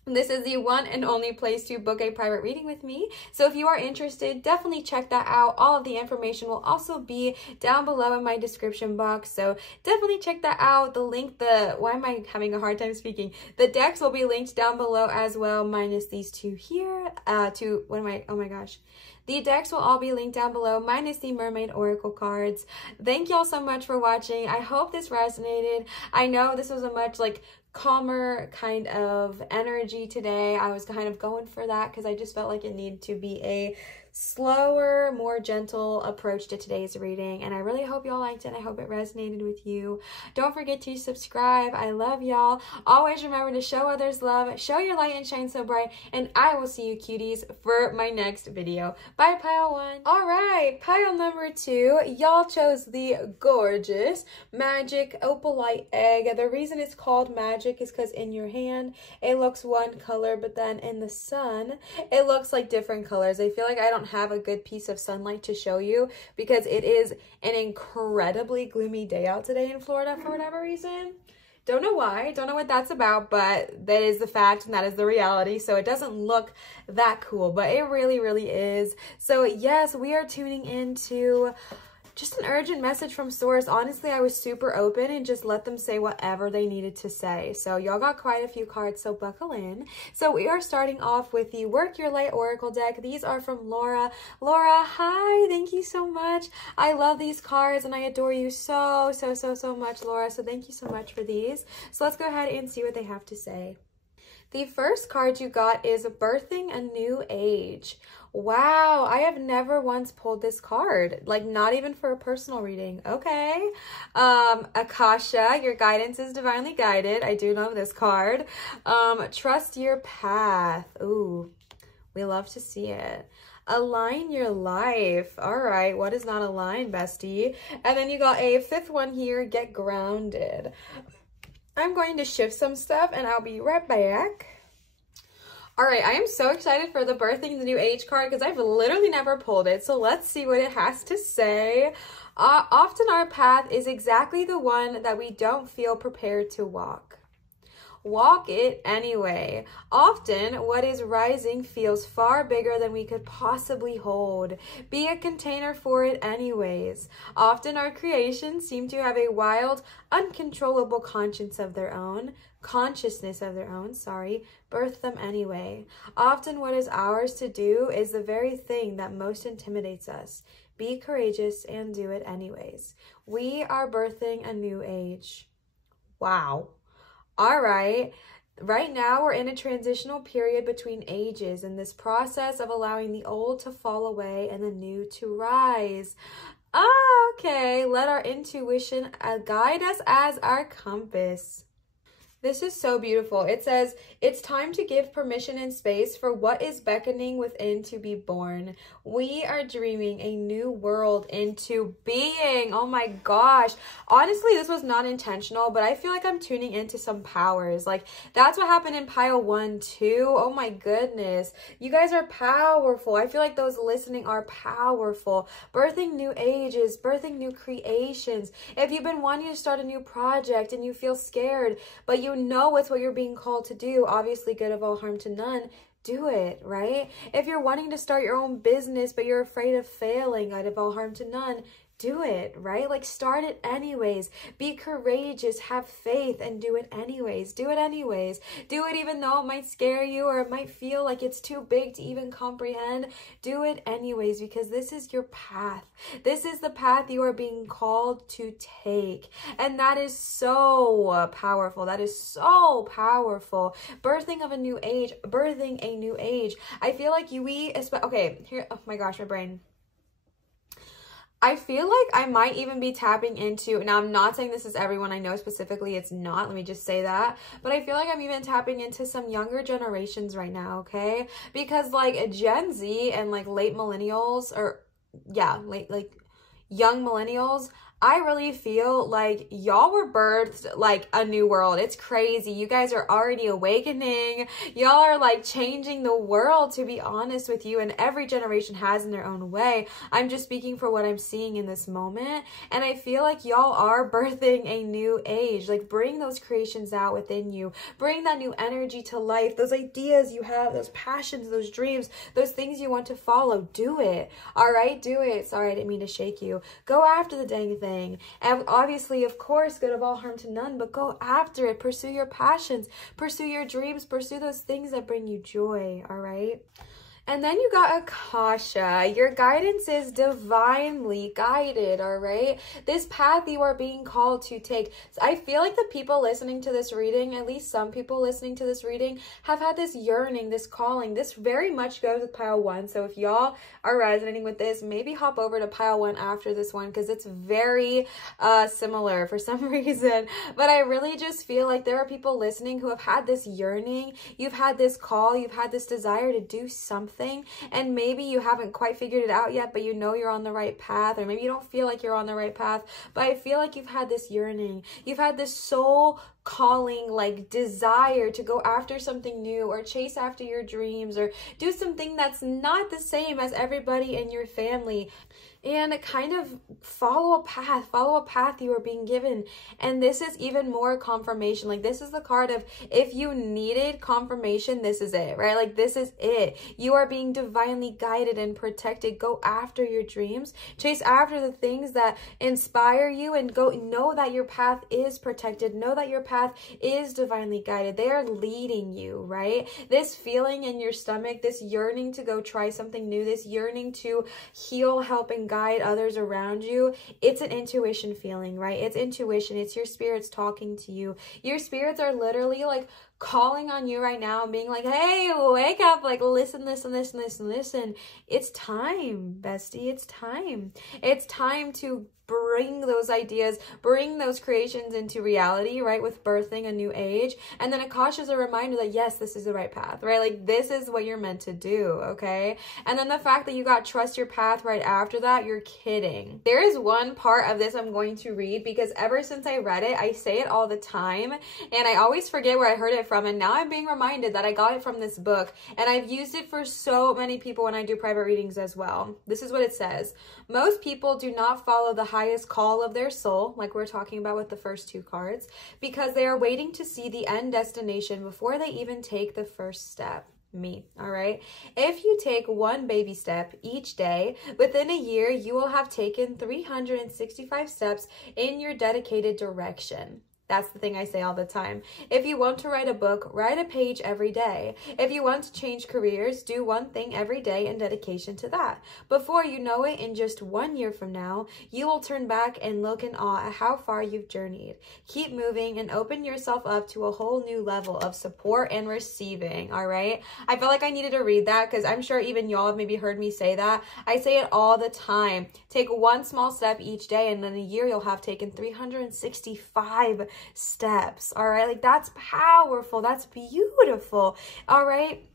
This is the one and only place to book a private reading with me. So if you are interested, definitely check that out. All of the information will also be down below in my description box. So definitely check that out. The link, why am I having a hard time speaking? The decks will be linked down below as well, minus these two here. Oh my gosh. The decks will all be linked down below, minus the Mermaid Oracle cards. Thank y'all so much for watching. I hope this resonated. I know this was a much like calmer kind of energy today. I was kind of going for that because I just felt like it needed to be a slower, more gentle approach to today's reading, and I really hope y'all liked it. I hope it resonated with you. Don't forget to subscribe. I love y'all. Always remember to show others love, show your light and shine so bright, and I will see you cuties for my next video. Bye, pile one. All right, pile number two, y'all chose the gorgeous magic opalite egg. The reason it's called magic is because in your hand it looks one color, but then in the sun it looks like different colors. I feel like I don't have a good piece of sunlight to show you because it is an incredibly gloomy day out today in Florida for whatever reason. Don't know why, don't know what that's about, but that is the fact and that is the reality. So it doesn't look that cool, but it really, really is. So yes, we are tuning into just an urgent message from source. Honestly, I was super open and just let them say whatever they needed to say. So y'all got quite a few cards, so buckle in. So we are starting off with the Work Your Light Oracle deck. These are from Laura. Laura, hi, thank you so much. I love these cards and I adore you so much, Laura. So thank you so much for these. So let's go ahead and see what they have to say. The first card you got is Birthing a New Age. Wow, I have never once pulled this card, like not even for a personal reading. Okay. Akasha, your guidance is divinely guided. I do love this card. Trust your path. Ooh, we love to see it. Align your life. All right, what is not aligned, bestie? And then you got a fifth one here, get grounded. I'm going to shift some stuff and I'll be right back. All right, I am so excited for the Birthing the New Age card because I've literally never pulled it. So let's see what it has to say. Often our path is exactly the one that we don't feel prepared to walk. Walk it anyway. Often, what is rising feels far bigger than we could possibly hold. Be a container for it anyways. Often, our creations seem to have a wild, uncontrollable consciousness of their own. Birth them anyway. Often, what is ours to do is the very thing that most intimidates us. Be courageous and do it anyways. We are birthing a new age. Wow. All right. Right now, we're in a transitional period between ages in this process of allowing the old to fall away and the new to rise. Okay, let our intuition guide us as our compass. This is so beautiful. It says, it's time to give permission and space for what is beckoning within to be born. We are dreaming a new world into being. Oh my gosh. Honestly, this was not intentional, but I feel like I'm tuning into some powers. Like, that's what happened in pile 1 too. Oh my goodness. You guys are powerful. I feel like those listening are powerful. Birthing new ages, birthing new creations. If you've been wanting to start a new project and you feel scared, but you know it's what you're being called to do, obviously good of all harm to none, do it, right? If you're wanting to start your own business, but you're afraid of failing, good of all harm to none, do it, right? Like, start it anyways. Be courageous, have faith, and do it anyways. Do it anyways. Do it even though it might scare you or it might feel like it's too big to even comprehend. Do it anyways, because this is your path. This is the path you are being called to take. And that is so powerful. That is so powerful. Birthing of a new age, birthing a new age. I feel like okay, here, oh my gosh, my brain. I feel like I might even be tapping into, now I'm not saying this is everyone, I know specifically it's not, let me just say that, but I feel like I'm even tapping into some younger generations right now, okay? Because like Gen Z and like late millennials, or yeah, like young millennials, I really feel like y'all were birthed like a new world. It's crazy. You guys are already awakening. Y'all are like changing the world, to be honest with you. And every generation has in their own way. I'm just speaking for what I'm seeing in this moment. And I feel like y'all are birthing a new age. Like, bring those creations out within you. Bring that new energy to life. Those ideas you have, those passions, those dreams, those things you want to follow. Do it. All right? Do it. Sorry, I didn't mean to shake you. Go after the dang thing. And obviously, of course, good of all harm to none, but go after it. Pursue your passions, pursue your dreams, pursue those things that bring you joy. All right. And then you got Akasha. Your guidance is divinely guided, all right? This path you are being called to take. So I feel like the people listening to this reading, at least some people listening to this reading, have had this yearning, this calling. This very much goes with pile 1. So if y'all are resonating with this, maybe hop over to pile 1 after this one, because it's very similar for some reason. But I really just feel like there are people listening who have had this yearning. You've had this call. You've had this desire to do something. And maybe you haven't quite figured it out yet, but you know you're on the right path, or maybe you don't feel like you're on the right path, but I feel like you've had this yearning, you've had this soul calling, like desire to go after something new, or chase after your dreams, or do something that's not the same as everybody in your family, and kind of follow a path you are being given. And this is even more confirmation. Like, this is the card of, if you needed confirmation, this is it, right? Like, this is it. You are being divinely guided and protected. Go after your dreams, chase after the things that inspire you, and go know that your path is protected. Know that your path is divinely guided. They are leading you, right? This feeling in your stomach, this yearning to go try something new, this yearning to heal, help, and guide others around you, it's an intuition feeling, right? It's intuition. It's your spirits talking to you. Your spirits are literally like calling on you right now and being like, hey, wake up, like listen. It's time, bestie. It's time. It's time to bring those ideas, bring those creations into reality, right, with birthing a new age. And then Akasha is a reminder that yes, this is the right path, right? Like this is what you're meant to do, okay? And then the fact that you got trust your path right after that, you're kidding. There is one part of this I'm going to read because ever since I read it, I say it all the time and I always forget where I heard it from, and now I'm being reminded that I got it from this book and I've used it for so many people when I do private readings as well. This is what it says. Most people do not follow the highest call of their soul, like we're talking about with the first two cards, because they are waiting to see the end destination before they even take the first step. Me, all right? If you take one baby step each day, within a year, you will have taken 365 steps in your dedicated direction. That's the thing I say all the time. If you want to write a book, write a page every day. If you want to change careers, do one thing every day in dedication to that. Before you know it, in just 1 year from now, you will turn back and look in awe at how far you've journeyed. Keep moving and open yourself up to a whole new level of support and receiving, all right? I felt like I needed to read that because I'm sure even y'all have maybe heard me say that. I say it all the time. Take one small step each day, and in a year, you'll have taken 365 steps, all right? Like that's powerful. That's beautiful, all right?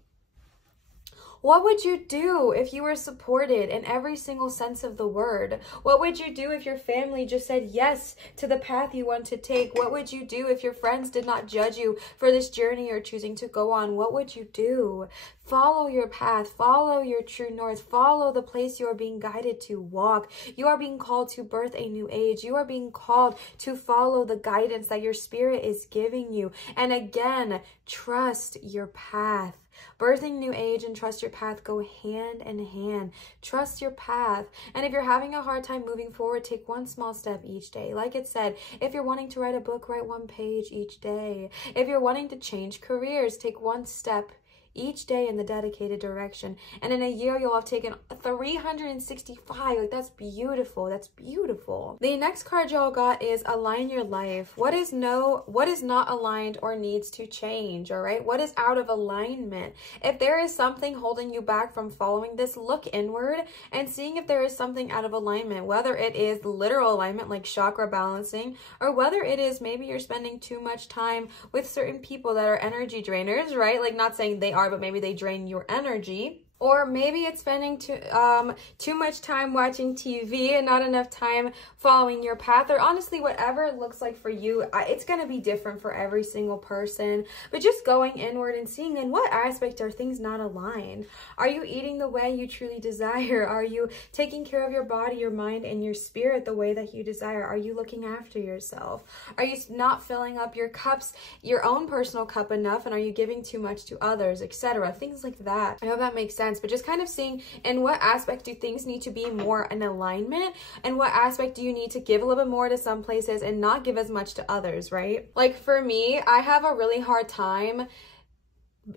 What would you do if you were supported in every single sense of the word? What would you do if your family just said yes to the path you want to take? What would you do if your friends did not judge you for this journey you're choosing to go on? What would you do? Follow your path, follow your true north, follow the place you are being guided to walk. You are being called to birth a new age. You are being called to follow the guidance that your spirit is giving you. And again, trust your path. Birthing new age and trust your path go hand in hand. Trust your path. And if you're having a hard time moving forward, take one small step each day. Like it said, if you're wanting to write a book, write one page each day. If you're wanting to change careers, take one step each day in the dedicated direction. And in a year, you'll have taken 365. Like, that's beautiful. That's beautiful. The next card y'all got is align your life. What is not aligned or needs to change, all right? What is out of alignment? If there is something holding you back from following this, look inward and seeing if there is something out of alignment, whether it is literal alignment like chakra balancing, or whether it is maybe you're spending too much time with certain people that are energy drainers, right? Like, not saying they are, but maybe they drain your energy. Or maybe it's spending too much time watching TV and not enough time following your path, or honestly, whatever it looks like for you. It's going to be different for every single person, but just going inward and seeing in what aspect are things not aligned. Are you eating the way you truly desire? Are you taking care of your body, your mind, and your spirit the way that you desire? Are you looking after yourself? Are you not filling up your cups, your own personal cup enough, and are you giving too much to others, etc.? Things like that. I hope that makes sense. But just kind of seeing in what aspect do things need to be more in alignment, and what aspect do you need to give a little bit more to some places and not give as much to others, right? Like for me, I have a really hard time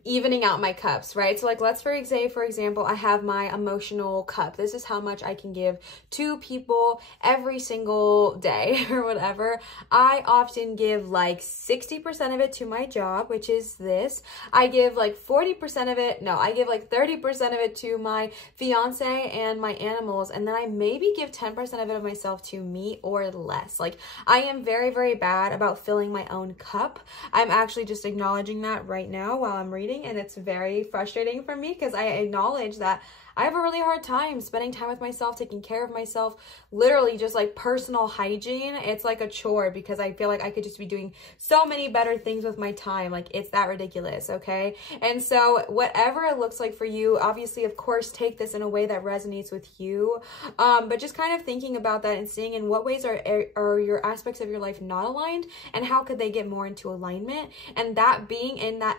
evening out my cups, right? So like, let's say, for example, I have my emotional cup. This is how much I can give to people every single day or whatever. I often give like 60% of it to my job, which is this. I give like 40% of it. No, I give like 30% of it to my fiance and my animals. And then I maybe give 10% of it of myself to me or less. Like, I am very, very bad about filling my own cup. I'm actually just acknowledging that right now while I'm reading, and it's very frustrating for me because I acknowledge that I have a really hard time spending time with myself, taking care of myself, literally just like personal hygiene. It's like a chore because I feel like I could just be doing so many better things with my time. Like, it's that ridiculous, okay? And so whatever it looks like for you, obviously, of course, take this in a way that resonates with you. But just kind of thinking about that and seeing in what ways are your aspects of your life not aligned, and how could they get more into alignment? And that being in that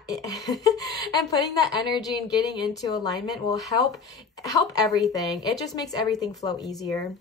and putting that energy and getting into alignment will help everything. It just makes everything flow easier.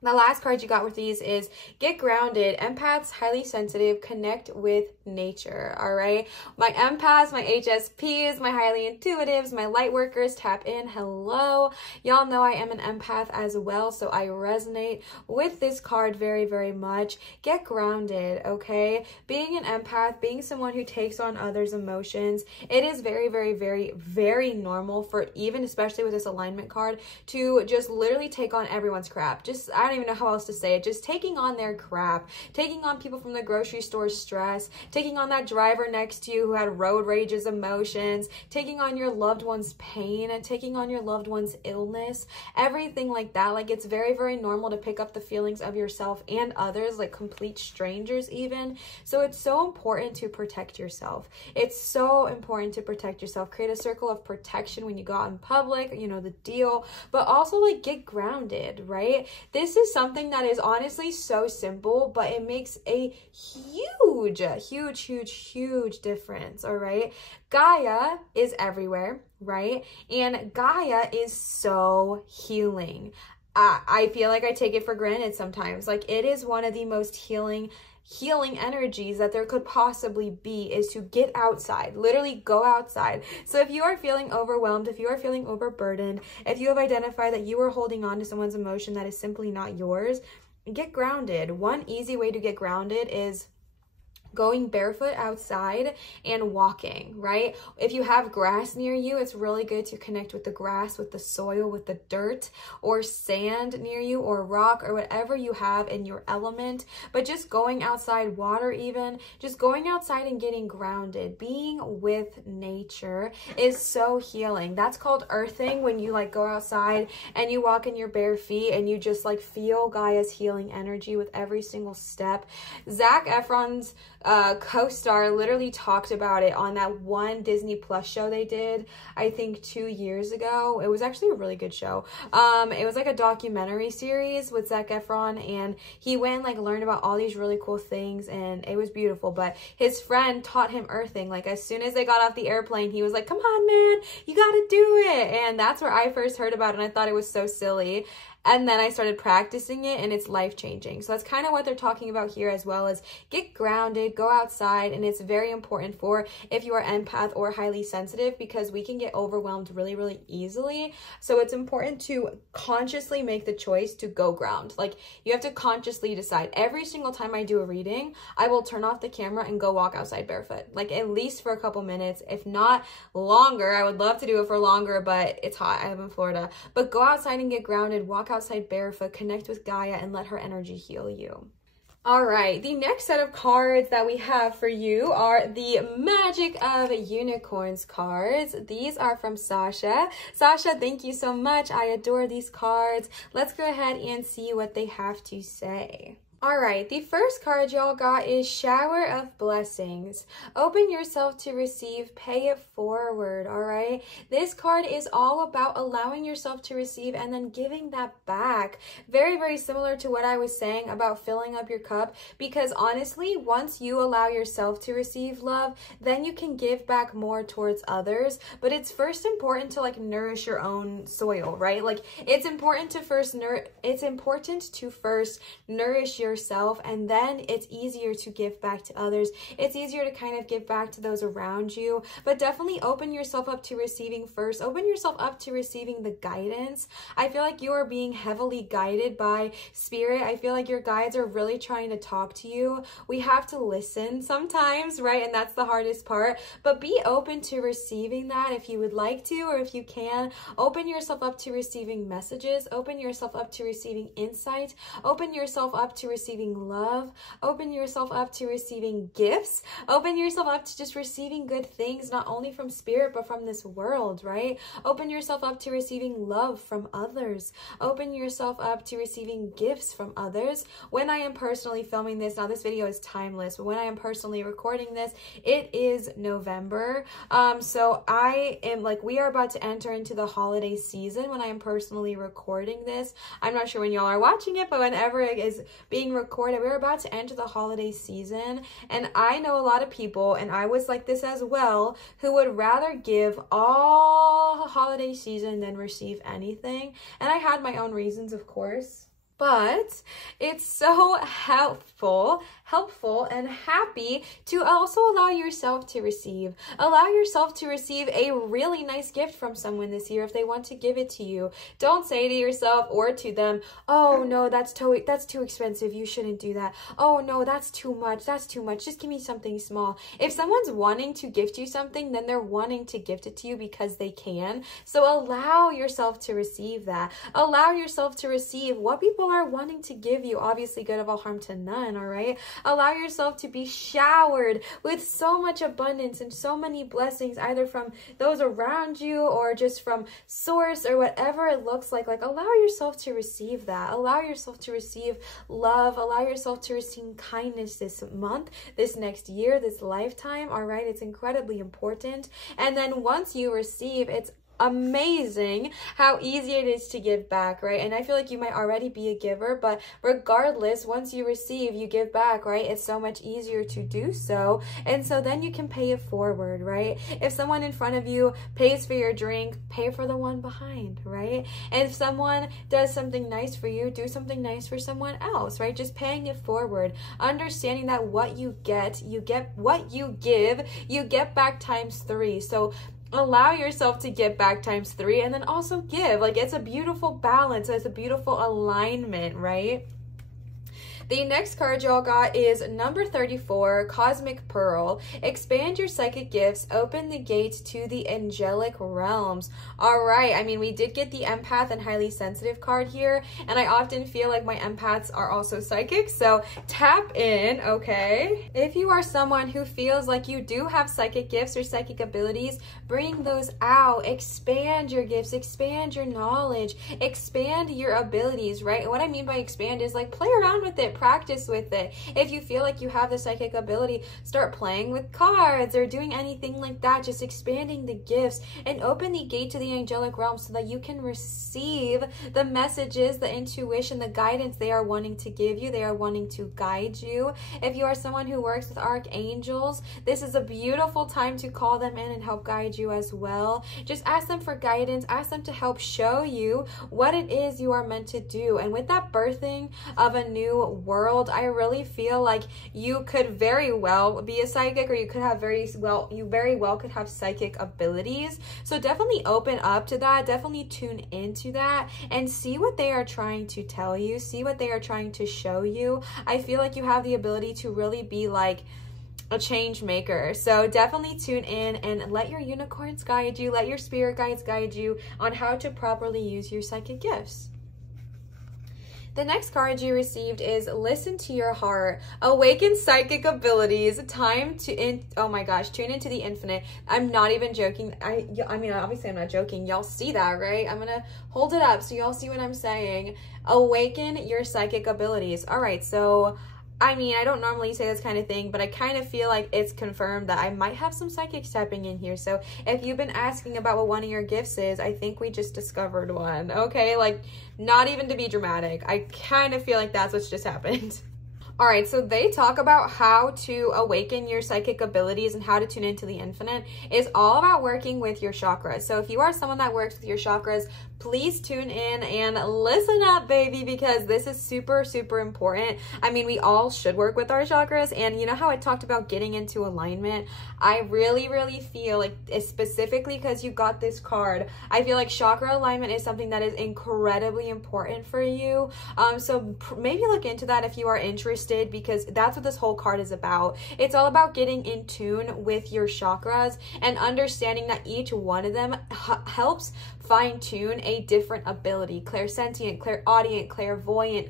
The last card you got with these is get grounded. Empaths, highly sensitive, connect with nature, all right? My empaths, my HSPs, my highly intuitives, my light workers, tap in. Hello. Y'all know I am an empath as well, so I resonate with this card very, very much. Get grounded, okay? Being an empath, being someone who takes on others' emotions, it is very, very, very, very normal for, even especially with this alignment card, to just literally take on everyone's crap. I don't even know how else to say it, just taking on their crap, taking on people from the grocery store stress, taking on that driver next to you who had road rage's emotions, taking on your loved one's pain, and taking on your loved one's illness, everything like that. Like, it's very, very normal to pick up the feelings of yourself and others, like complete strangers even. So it's so important to protect yourself. It's so important to protect yourself. Create a circle of protection when you go out in public, you know the deal, but also like get grounded, right? This is something that is honestly so simple, but it makes a huge difference, all right? Gaia is everywhere, right? And Gaia is so healing. I feel like I take it for granted sometimes. Like, it is one of the most healing energies that there could possibly be, is to get outside, literally go outside. So if you are feeling overwhelmed, if you are feeling overburdened, if you have identified that you are holding on to someone's emotion that is simply not yours, get grounded. One easy way to get grounded is going barefoot outside and walking, right? If you have grass near you, it's really good to connect with the grass, with the soil, with the dirt or sand near you, or rock, or whatever you have in your element. But just going outside, water even, just going outside and getting grounded, being with nature is so healing. That's called earthing, when you like go outside and you walk in your bare feet and you just like feel Gaia's healing energy with every single step. Zac Efron's co-star literally talked about it on that one Disney Plus show they did, I think 2 years ago. It was actually a really good show. It was like a documentary series with Zac Efron, and he went and like learned about all these really cool things, and it was beautiful. But his friend taught him earthing. Like, as soon as they got off the airplane, he was like, come on man, you gotta do it. And that's where I first heard about it, and I thought it was so silly. And then I started practicing it, and it's life-changing. So that's kind of what they're talking about here, as well as get grounded, go outside. And it's very important for if you are empath or highly sensitive, because we can get overwhelmed really, really easily. So it's important to consciously make the choice to go ground. Like, you have to consciously decide. Every single time I do a reading, I will turn off the camera and go walk outside barefoot, like at least for a couple minutes, if not longer. I would love to do it for longer, but it's hot. I live in Florida. But go outside and get grounded, walk outside barefoot, connect with Gaia, and let her energy heal you. All right, the next set of cards that we have for you are the Magic of Unicorns cards. These are from Sasha. Sasha, thank you so much. I adore these cards. Let's go ahead and see what they have to say. All right, the first card y'all got is Shower of Blessings. Open yourself to receive, pay it forward, all right? This card is all about allowing yourself to receive and then giving that back. Very, very similar to what I was saying about filling up your cup, because honestly, once you allow yourself to receive love, then you can give back more towards others. But it's first important to like nourish your own soil, right? Like, it's important to first nourish yourself, and then it's easier to give back to others. It's easier to kind of give back to those around you. But definitely open yourself up to receiving first. Open yourself up to receiving the guidance. I feel like you are being heavily guided by spirit. I feel like your guides are really trying to talk to you. We have to listen sometimes, right? And that's the hardest part. But be open to receiving that if you would like to, or if you can. Open yourself up to receiving messages. Open yourself up to receiving insight. Open yourself up to receiving love. Open yourself up to receiving gifts. Open yourself up to just receiving good things, not only from spirit, but from this world, right? Open yourself up to receiving love from others. Open yourself up to receiving gifts from others. When I am personally filming this, now this video is timeless, but when I am personally recording this, it is November. So I am like, we are about to enter into the holiday season when I am personally recording this. I'm not sure when y'all are watching it, but whenever it is being recorded, we're about to enter the holiday season. And I know a lot of people, and I was like this as well, who would rather give all holiday season than receive anything. And I had my own reasons, of course. But it's so helpful and happy to also allow yourself to receive. Allow yourself to receive a really nice gift from someone this year if they want to give it to you. Don't say to yourself or to them, oh no, that's too expensive, you shouldn't do that. Oh no, that's too much, just give me something small. If someone's wanting to gift you something, then they're wanting to gift it to you because they can. So allow yourself to receive that. Allow yourself to receive what people people are wanting to give you. Obviously, good of all harm to none, all right? Allow yourself to be showered with so much abundance and so many blessings, either from those around you or just from source or whatever it looks like. Like, allow yourself to receive that. Allow yourself to receive love. Allow yourself to receive kindness this month, this next year, this lifetime, all right? It's incredibly important. And then once you receive, it's amazing how easy it is to give back, right? And I feel like you might already be a giver, but regardless, once you receive, you give back, right? It's so much easier to do so. And so then you can pay it forward, right? If someone in front of you pays for your drink, pay for the one behind, right? And if someone does something nice for you, do something nice for someone else, right? Just paying it forward, understanding that what you get what you give, you get back ×3. So allow yourself to give back ×3 and then also give. Like, it's a beautiful balance. It's a beautiful alignment, right? The next card y'all got is number 34, Cosmic Pearl. Expand your psychic gifts, open the gates to the angelic realms. All right, I mean, we did get the empath and highly sensitive card here, and I often feel like my empaths are also psychic, so tap in, okay? If you are someone who feels like you do have psychic gifts or psychic abilities, bring those out. Expand your gifts, expand your knowledge, expand your abilities, right? And what I mean by expand is like play around with it, practice with it. If you feel like you have the psychic ability, start playing with cards or doing anything like that, just expanding the gifts and open the gate to the angelic realm so that you can receive the messages, the intuition, the guidance they are wanting to give you. They are wanting to guide you. If you are someone who works with archangels, this is a beautiful time to call them in and help guide you as well. Just ask them for guidance, ask them to help show you what it is you are meant to do. And with that birthing of a new world, I really feel like you could very well be a psychic, or you could have very well could have psychic abilities. So definitely open up to that, definitely tune into that and see what they are trying to tell you, see what they are trying to show you. I feel like you have the ability to really be like a change maker. So definitely tune in and let your unicorns guide you, let your spirit guides guide you on how to properly use your psychic gifts. The next card you received is Listen to Your Heart. Awaken psychic abilities. Time to, oh my gosh, tune into the infinite. I'm not even joking. I mean, obviously I'm not joking. Y'all see that, right? I'm going to hold it up so y'all see what I'm saying. Awaken your psychic abilities. All right, so I mean, I don't normally say this kind of thing, but I kind of feel like it's confirmed that I might have some psychics tapping in here. So if you've been asking about what one of your gifts is, I think we just discovered one, okay? Like, not even to be dramatic. I kind of feel like that's what's just happened. All right, so they talk about how to awaken your psychic abilities and how to tune into the infinite. It's all about working with your chakras. So if you are someone that works with your chakras, please tune in and listen up, baby, because this is super, super important. I mean, we all should work with our chakras. And you know how I talked about getting into alignment? I really, really feel like, specifically because you got this card, I feel like chakra alignment is something that is incredibly important for you. So maybe look into that if you are interested, because that's what this whole card is about. It's all about getting in tune with your chakras and understanding that each one of them helps fine-tune a different ability. Clairsentient, clairaudient, clairvoyant,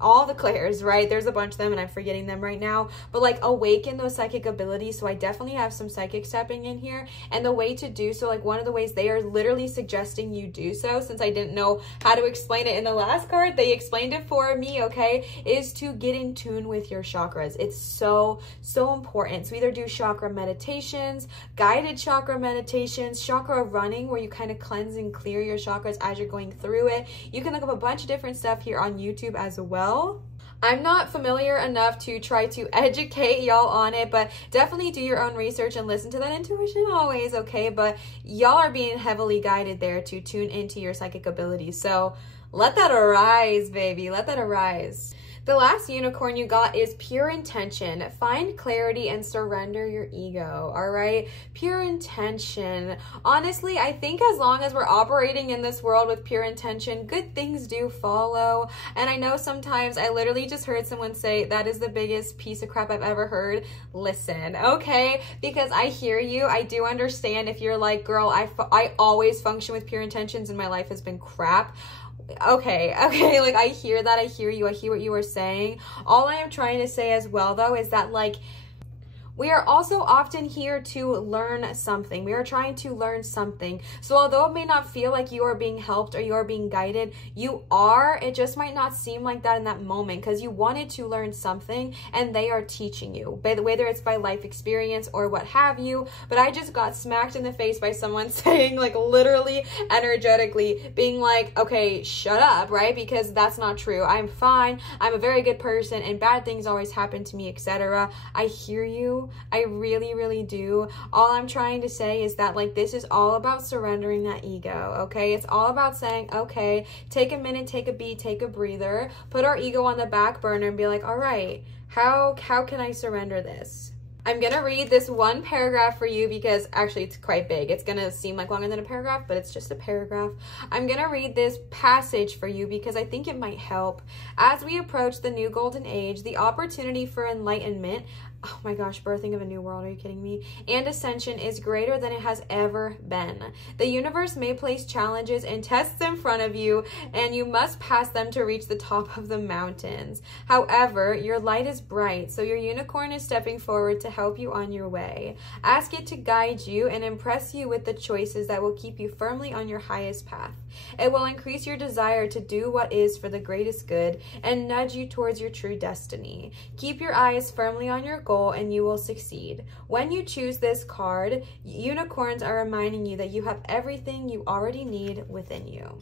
all the clairs, right? There's a bunch of them and I'm forgetting them right now, but like awaken those psychic abilities. So I definitely have some psychics tapping in here, and the way to do so, like one of the ways they are literally suggesting you do so, since I didn't know how to explain it in the last card, they explained it for me, okay, is to get in tune with your chakras. It's so important. So either do chakra meditations, guided chakra meditations, chakra running, where you kind of cleanse and clear your chakras as you're going through it. You can look up a bunch of different stuff here on YouTube as well. I'm not familiar enough to try to educate y'all on it, but definitely do your own research and listen to that intuition always, okay? But y'all are being heavily guided there to tune into your psychic abilities. So let that arise, baby. Let that arise. The last unicorn you got is Pure Intention. Find clarity and surrender your ego, all right? Pure intention. Honestly, I think as long as we're operating in this world with pure intention, good things do follow. And I know sometimes I literally just heard someone say, that is the biggest piece of crap I've ever heard. Listen, okay? Because I hear you. I do understand if you're like, girl, I always function with pure intentions and my life has been crap. okay, like I hear that, I hear you, I hear what you are saying. All I am trying to say as well though is that like we are also often here to learn something. We are trying to learn something. So although it may not feel like you are being helped or you are being guided, you are. It just might not seem like that in that moment because you wanted to learn something and they are teaching you, whether it's by life experience or what have you. But I just got smacked in the face by someone saying, like, literally energetically being like, okay, shut up, right? Because that's not true. I'm fine. I'm a very good person and bad things always happen to me, etc. I hear you. I really, really do. All I'm trying to say is that like this is all about surrendering that ego, okay? It's all about saying, okay, take a minute, take a beat, take a breather, put our ego on the back burner and be like, all right, how can I surrender this? I'm gonna read this one paragraph for you because actually it's quite big. It's gonna seem like longer than a paragraph, but it's just a paragraph. I'm gonna read this passage for you because I think it might help. As we approach the new golden age, the opportunity for enlightenment, oh my gosh, birthing of a new world, are you kidding me? And ascension is greater than it has ever been. The universe may place challenges and tests in front of you, and you must pass them to reach the top of the mountains. However, your light is bright, so your unicorn is stepping forward to help you on your way. Ask it to guide you and impress you with the choices that will keep you firmly on your highest path. It will increase your desire to do what is for the greatest good and nudge you towards your true destiny. Keep your eyes firmly on your goal and you will succeed. When you choose this card, unicorns are reminding you that you have everything you already need within you.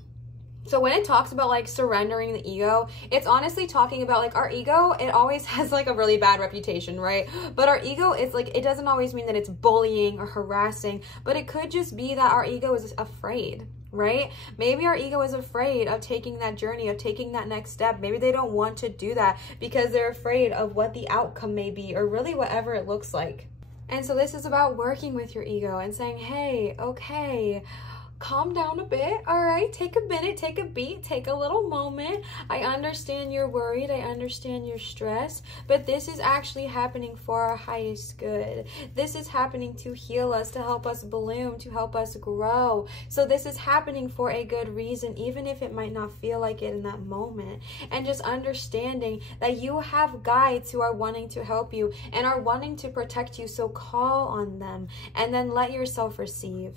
So when it talks about like surrendering the ego, it's honestly talking about like our ego, it always has like a really bad reputation, right? But our ego is like, it doesn't always mean that it's bullying or harassing, but it could just be that our ego is afraid. Right? Maybe our ego is afraid of taking that journey, of taking that next step. Maybe they don't want to do that because they're afraid of what the outcome may be or really whatever it looks like. And so this is about working with your ego and saying, hey, okay, calm down a bit, all right? Take a minute, take a beat, take a little moment. I understand you're worried, I understand you're stressed, but this is actually happening for our highest good. This is happening to heal us, to help us bloom, to help us grow. So this is happening for a good reason, even if it might not feel like it in that moment. And just understanding that you have guides who are wanting to help you and are wanting to protect you, so call on them and then let yourself receive.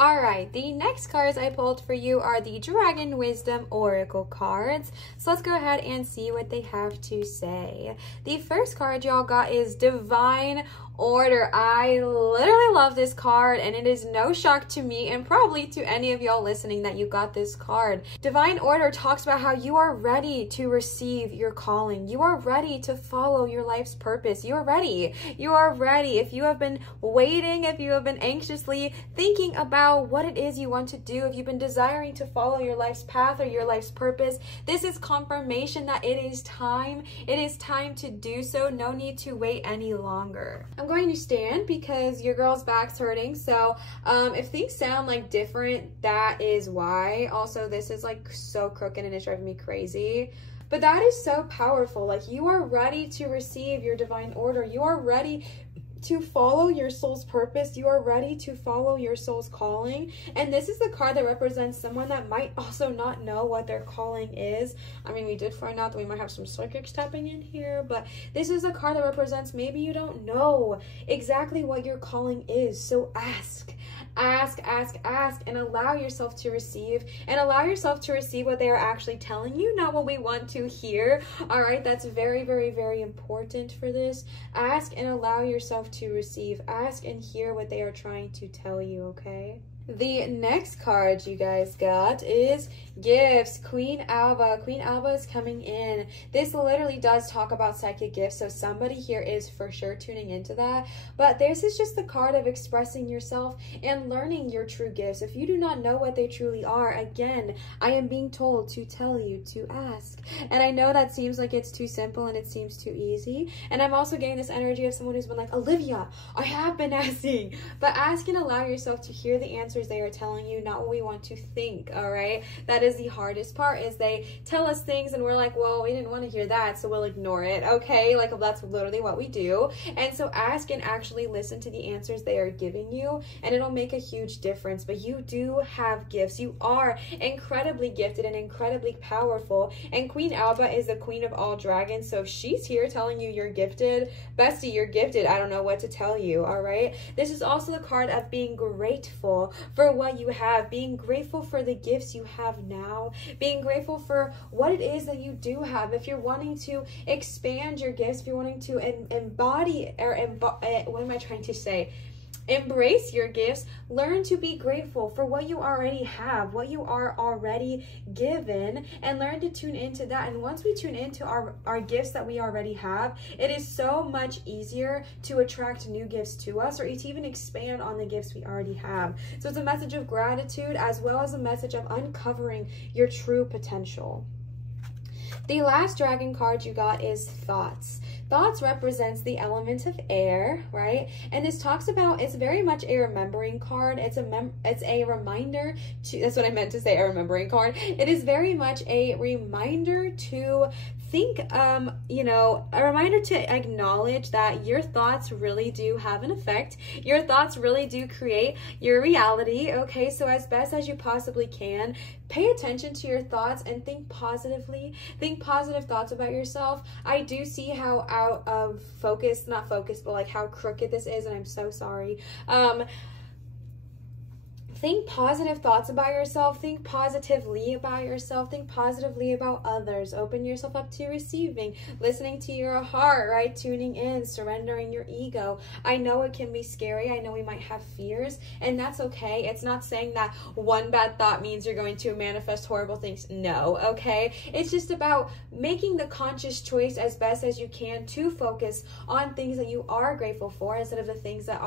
All right, the next cards I pulled for you are the Dragon Wisdom Oracle cards. So let's go ahead and see what they have to say. The first card y'all got is Divine Order. I literally love this card, and it is no shock to me and probably to any of y'all listening that you got this card. Divine Order talks about how you are ready to receive your calling. You are ready to follow your life's purpose. You are ready. You are ready. If you have been waiting, if you have been anxiously thinking about what it is you want to do, if you've been desiring to follow your life's path or your life's purpose, this is confirmation that it is time. It is time to do so. No need to wait any longer. I'm going to stand because your girl's back's hurting, so if things sound like different, that is why. Also, this is like so crooked and it's driving me crazy, but that is so powerful. Like, you are ready to receive your divine order. You are ready to follow your soul's purpose. You are ready to follow your soul's calling. And this is the card that represents someone that might also not know what their calling is. I mean, we did find out that we might have some psychics tapping in here, but this is a card that represents maybe you don't know exactly what your calling is. So ask, and allow yourself to receive, and allow yourself to receive what they are actually telling you, not what we want to hear. All right, that's very, very, very important for this. Ask and allow yourself to receive. Ask and hear what they are trying to tell you, okay? The next card you guys got is Gifts, Queen Alba. Queen Alba is coming in. This literally does talk about psychic gifts, so somebody here is for sure tuning into that. But this is just the card of expressing yourself and learning your true gifts. If you do not know what they truly are, again, I am being told to tell you to ask. And I know that seems like it's too simple and it seems too easy. And I'm also getting this energy of someone who's been like, Olivia, I have been asking. But ask and allow yourself to hear the answers answers they are telling you, not what we want to think, all right? That is the hardest part, is they tell us things and we're like, well, we didn't want to hear that, so we'll ignore it, okay? Like, that's literally what we do. And so ask and actually listen to the answers they are giving you, and it'll make a huge difference. But you do have gifts. You are incredibly gifted and incredibly powerful, and Queen Alba is the queen of all dragons, so if she's here telling you you're gifted, bestie, you're gifted. I don't know what to tell you, all right? This is also the card of being grateful for what you have, being grateful for the gifts you have now, being grateful for what it is that you do have. If you're wanting to expand your gifts, if you're wanting to embody, or what am I trying to say? Embrace your gifts. Learn to be grateful for what you already have, what you are already given, and learn to tune into that. And once we tune into our gifts that we already have, it is so much easier to attract new gifts to us, or to even expand on the gifts we already have. So it's a message of gratitude, as well as a message of uncovering your true potential. The last dragon card you got is Thoughts. Thoughts represents the element of air, right? And this talks about, it's very much a remembering card. It's a reminder to, that's what I meant to say, a remembering card. It is very much a reminder to think, you know, a reminder to acknowledge that your thoughts really do have an effect. Your thoughts really do create your reality, okay? So as best as you possibly can, pay attention to your thoughts and think positively. Think positive thoughts about yourself. I do see how out of focus, not focus, but like how crooked this is, and I'm so sorry. Think positive thoughts about yourself. Think positively about yourself. Think positively about others. Open yourself up to receiving, listening to your heart, right? Tuning in, surrendering your ego. I know it can be scary. I know we might have fears, and that's okay. It's not saying that one bad thought means you're going to manifest horrible things. No, okay? It's just about making the conscious choice as best as you can to focus on things that you are grateful for instead of the things that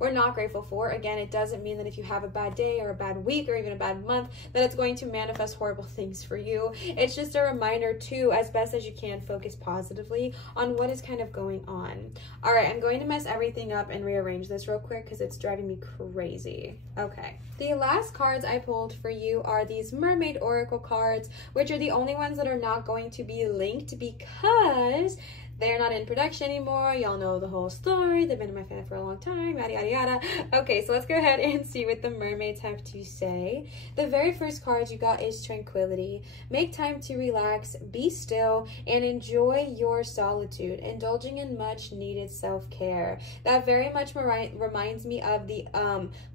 we're not grateful for. Again, it doesn't mean that if you have a bad day or a bad week or even a bad month that it's going to manifest horrible things for you. It's just a reminder to, as best as you can, focus positively on what is kind of going on. All right, I'm going to mess everything up and rearrange this real quick because it's driving me crazy. Okay, the last cards I pulled for you are these Mermaid Oracle cards, which are the only ones that are not going to be linked because they're not in production anymore. Y'all know the whole story. They've been in my fan for a long time, yada, yada, yada. Okay, so let's go ahead and see what the mermaids have to say. The very first card you got is Tranquility. Make time to relax, be still, and enjoy your solitude, indulging in much needed self-care. That very much reminds me of the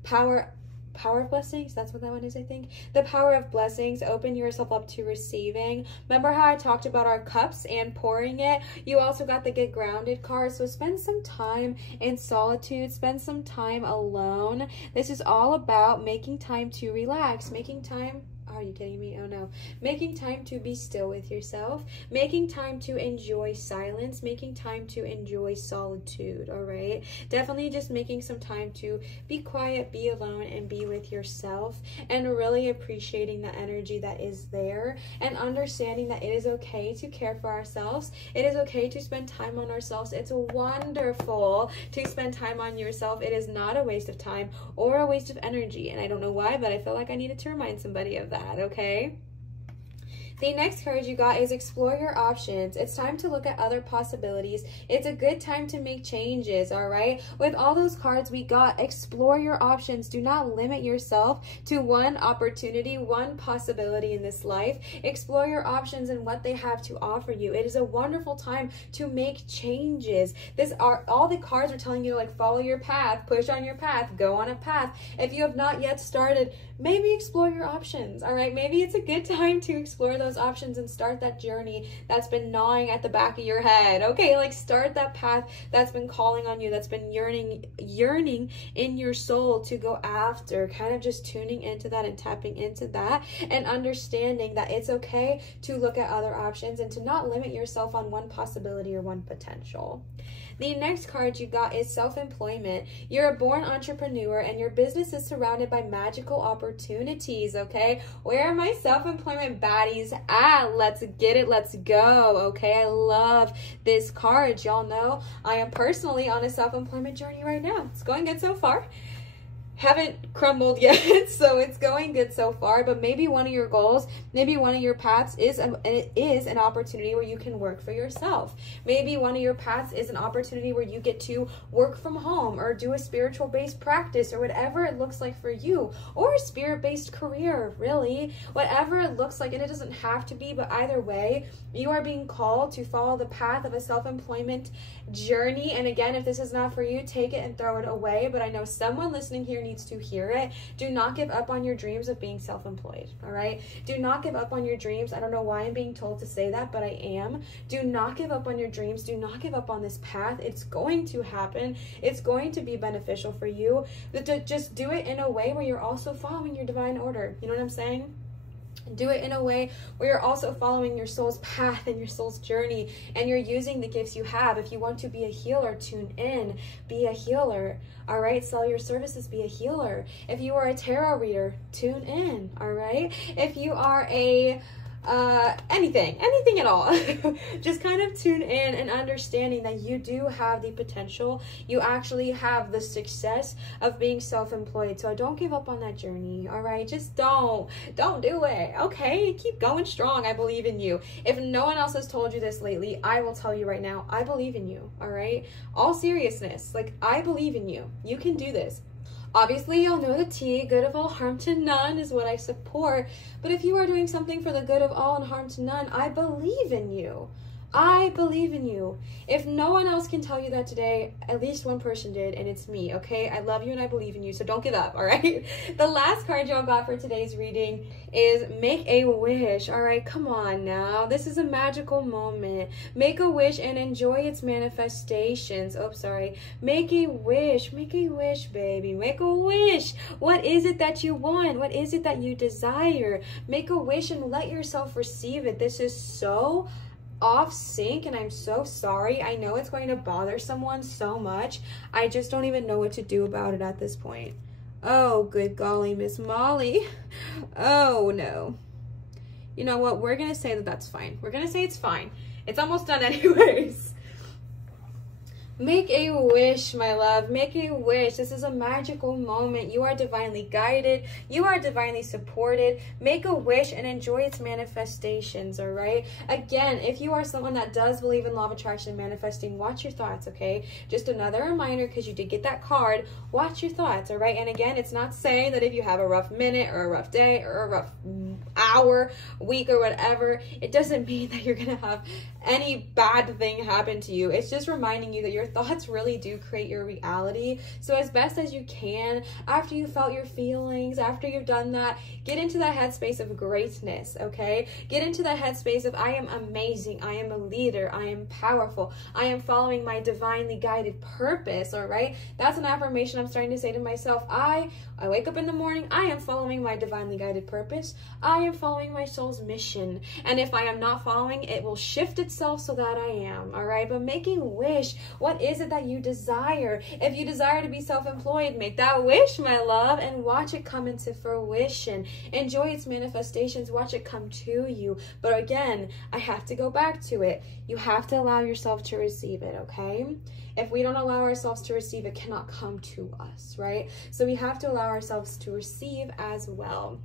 power of blessings. That's what that one is, I think. The power of blessings. Open yourself up to receiving. Remember how I talked about our cups and pouring it? You also got the Get Grounded card. So spend some time in solitude. Spend some time alone. This is all about making time to relax. Making time... Are you kidding me? Oh no. Making time to be still with yourself. Making time to enjoy silence. Making time to enjoy solitude, all right? Definitely just making some time to be quiet, be alone, and be with yourself, and really appreciating the energy that is there, and understanding that it is okay to care for ourselves. It is okay to spend time on ourselves. It's wonderful to spend time on yourself. It is not a waste of time or a waste of energy, and I don't know why, but I feel like I needed to remind somebody of that. Okay? The next card you got is Explore Your Options. It's time to look at other possibilities. It's a good time to make changes, all right? With all those cards we got, explore your options. Do not limit yourself to one opportunity, one possibility in this life. Explore your options and what they have to offer you. It is a wonderful time to make changes. All the cards are telling you to like follow your path, push on your path, go on a path. If you have not yet started, maybe explore your options, all right? Maybe it's a good time to explore those options and start that journey that's been gnawing at the back of your head, okay? Like start that path that's been calling on you, that's been yearning in your soul to go after, kind of just tuning into that and tapping into that and understanding that it's okay to look at other options and to not limit yourself on one possibility or one potential. The next card you got is Self-Employment. You're a born entrepreneur and your business is surrounded by magical opportunities, okay? Where are my self-employment baddies at? Let's get it. Let's go, okay? I love this card. Y'all know I am personally on a self-employment journey right now. It's going good so far. haven't crumbled yet, so it's going good so far. But maybe one of your goals, maybe one of your paths is an opportunity where you can work for yourself. Maybe one of your paths is an opportunity where you get to work from home or do a spiritual based practice or whatever it looks like for you, or a spirit based career, really, whatever it looks like. And it doesn't have to be, but either way, you are being called to follow the path of a self-employment journey. And again, if this is not for you, take it and throw it away. But I know someone listening here needs to hear it. Do not give up on your dreams of being self-employed, all right? Do not give up on your dreams. I don't know why I'm being told to say that, but I am. Do not give up on your dreams. Do not give up on this path. It's going to happen. It's going to be beneficial for you. But just do it in a way where you're also following your divine order. You know what I'm saying? Do it in a way where you're also following your soul's path and your soul's journey, and you're using the gifts you have. If you want to be a healer, tune in, be a healer, all right? Sell your services, be a healer. If you are a tarot reader, tune in, all right? If you are a anything at all, just kind of tune in and understanding that you do have the potential, you actually have the success of being self-employed. So don't give up on that journey, all right? Just don't do it, okay? Keep going strong. I believe in you. If no one else has told you this lately, I will tell you right now, I believe in you, all right? All seriousness, like, I believe in you. You can do this. Obviously, you'll know the tea, good of all, harm to none is what I support. But if you are doing something for the good of all and harm to none, I believe in you. I believe in you. If no one else can tell you that today, at least one person did, and it's me, okay? I love you and I believe in you, so don't give up, all right? The last card y'all got for today's reading is make a wish, all right? Come on now. This is a magical moment. Make a wish and enjoy its manifestations. Oh, sorry. Make a wish, baby. Make a wish. What is it that you want? What is it that you desire? Make a wish and let yourself receive it. This is so off sync, and I'm so sorry. I know it's going to bother someone so much. I just don't even know what to do about it at this point. Oh, good golly, Miss Molly. Oh, no. You know what? We're going to say that that's fine. We're going to say it's fine. It's almost done anyways. Make a wish, my love. Make a wish. This is a magical moment. You are divinely guided. You are divinely supported. Make a wish and enjoy its manifestations, all right? Again, if you are someone that does believe in law of attraction and manifesting, watch your thoughts, okay? Just another reminder, because you did get that card, watch your thoughts, all right? And again, it's not saying that if you have a rough minute or a rough day or a rough hour, week, or whatever, it doesn't mean that you're going to have any bad thing happen to you. It's just reminding you that your thoughts really do create your reality. So as best as you can, after you felt your feelings, after you've done that, get into that headspace of greatness, okay? Get into that headspace of I am amazing, I am a leader, I am powerful, I am following my divinely guided purpose, all right? That's an affirmation I'm starting to say to myself. I wake up in the morning, I am following my divinely guided purpose. I am following my soul's mission. And if I am not following, it will shift itself so that I am, all right? But making a wish, what is it that you desire? If you desire to be self-employed, make that wish, my love, and watch it come into fruition. Enjoy its manifestations. Watch it come to you. But again, I have to go back to it. You have to allow yourself to receive it, okay? If we don't allow ourselves to receive, it cannot come to us, right? So we have to allow ourselves to receive as well.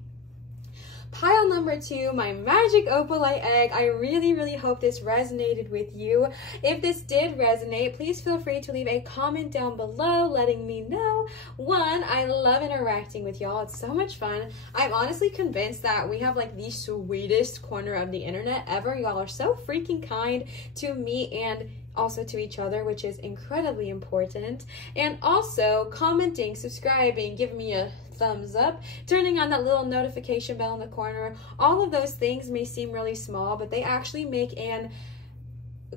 Pile number 2, my magic opalite egg. I really hope this resonated with you. If this did resonate, please feel free to leave a comment down below letting me know. 1, I love interacting with y'all. It's so much fun. I'm honestly convinced that we have like the sweetest corner of the internet ever. Y'all are so freaking kind to me and also to each other, which is incredibly important. And also commenting, subscribing, giving me a thumbs up, turning on that little notification bell in the corner. All of those things may seem really small, but they actually make an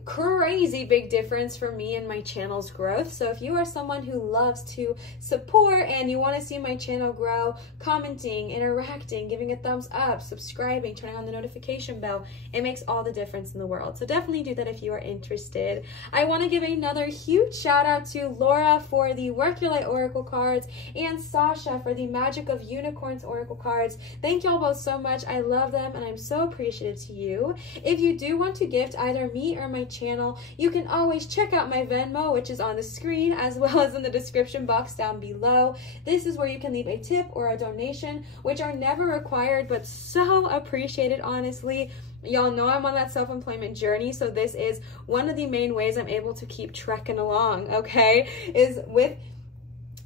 crazy big difference for me and my channel's growth. So if you are someone who loves to support and you want to see my channel grow, commenting, interacting, giving a thumbs up, subscribing, turning on the notification bell, it makes all the difference in the world. So definitely do that if you are interested. I want to give another huge shout out to Laura for the Work Your Light Oracle cards and Sasha for the Magic of Unicorns Oracle cards. Thank y'all both so much. I love them and I'm so appreciative to you. If you do want to gift either me or my my channel, you can always check out my Venmo, which is on the screen as well as in the description box down below. This is where you can leave a tip or a donation, which are never required but so appreciated, honestly. Y'all know I'm on that self-employment journey, so this is one of the main ways I'm able to keep trekking along, okay, is with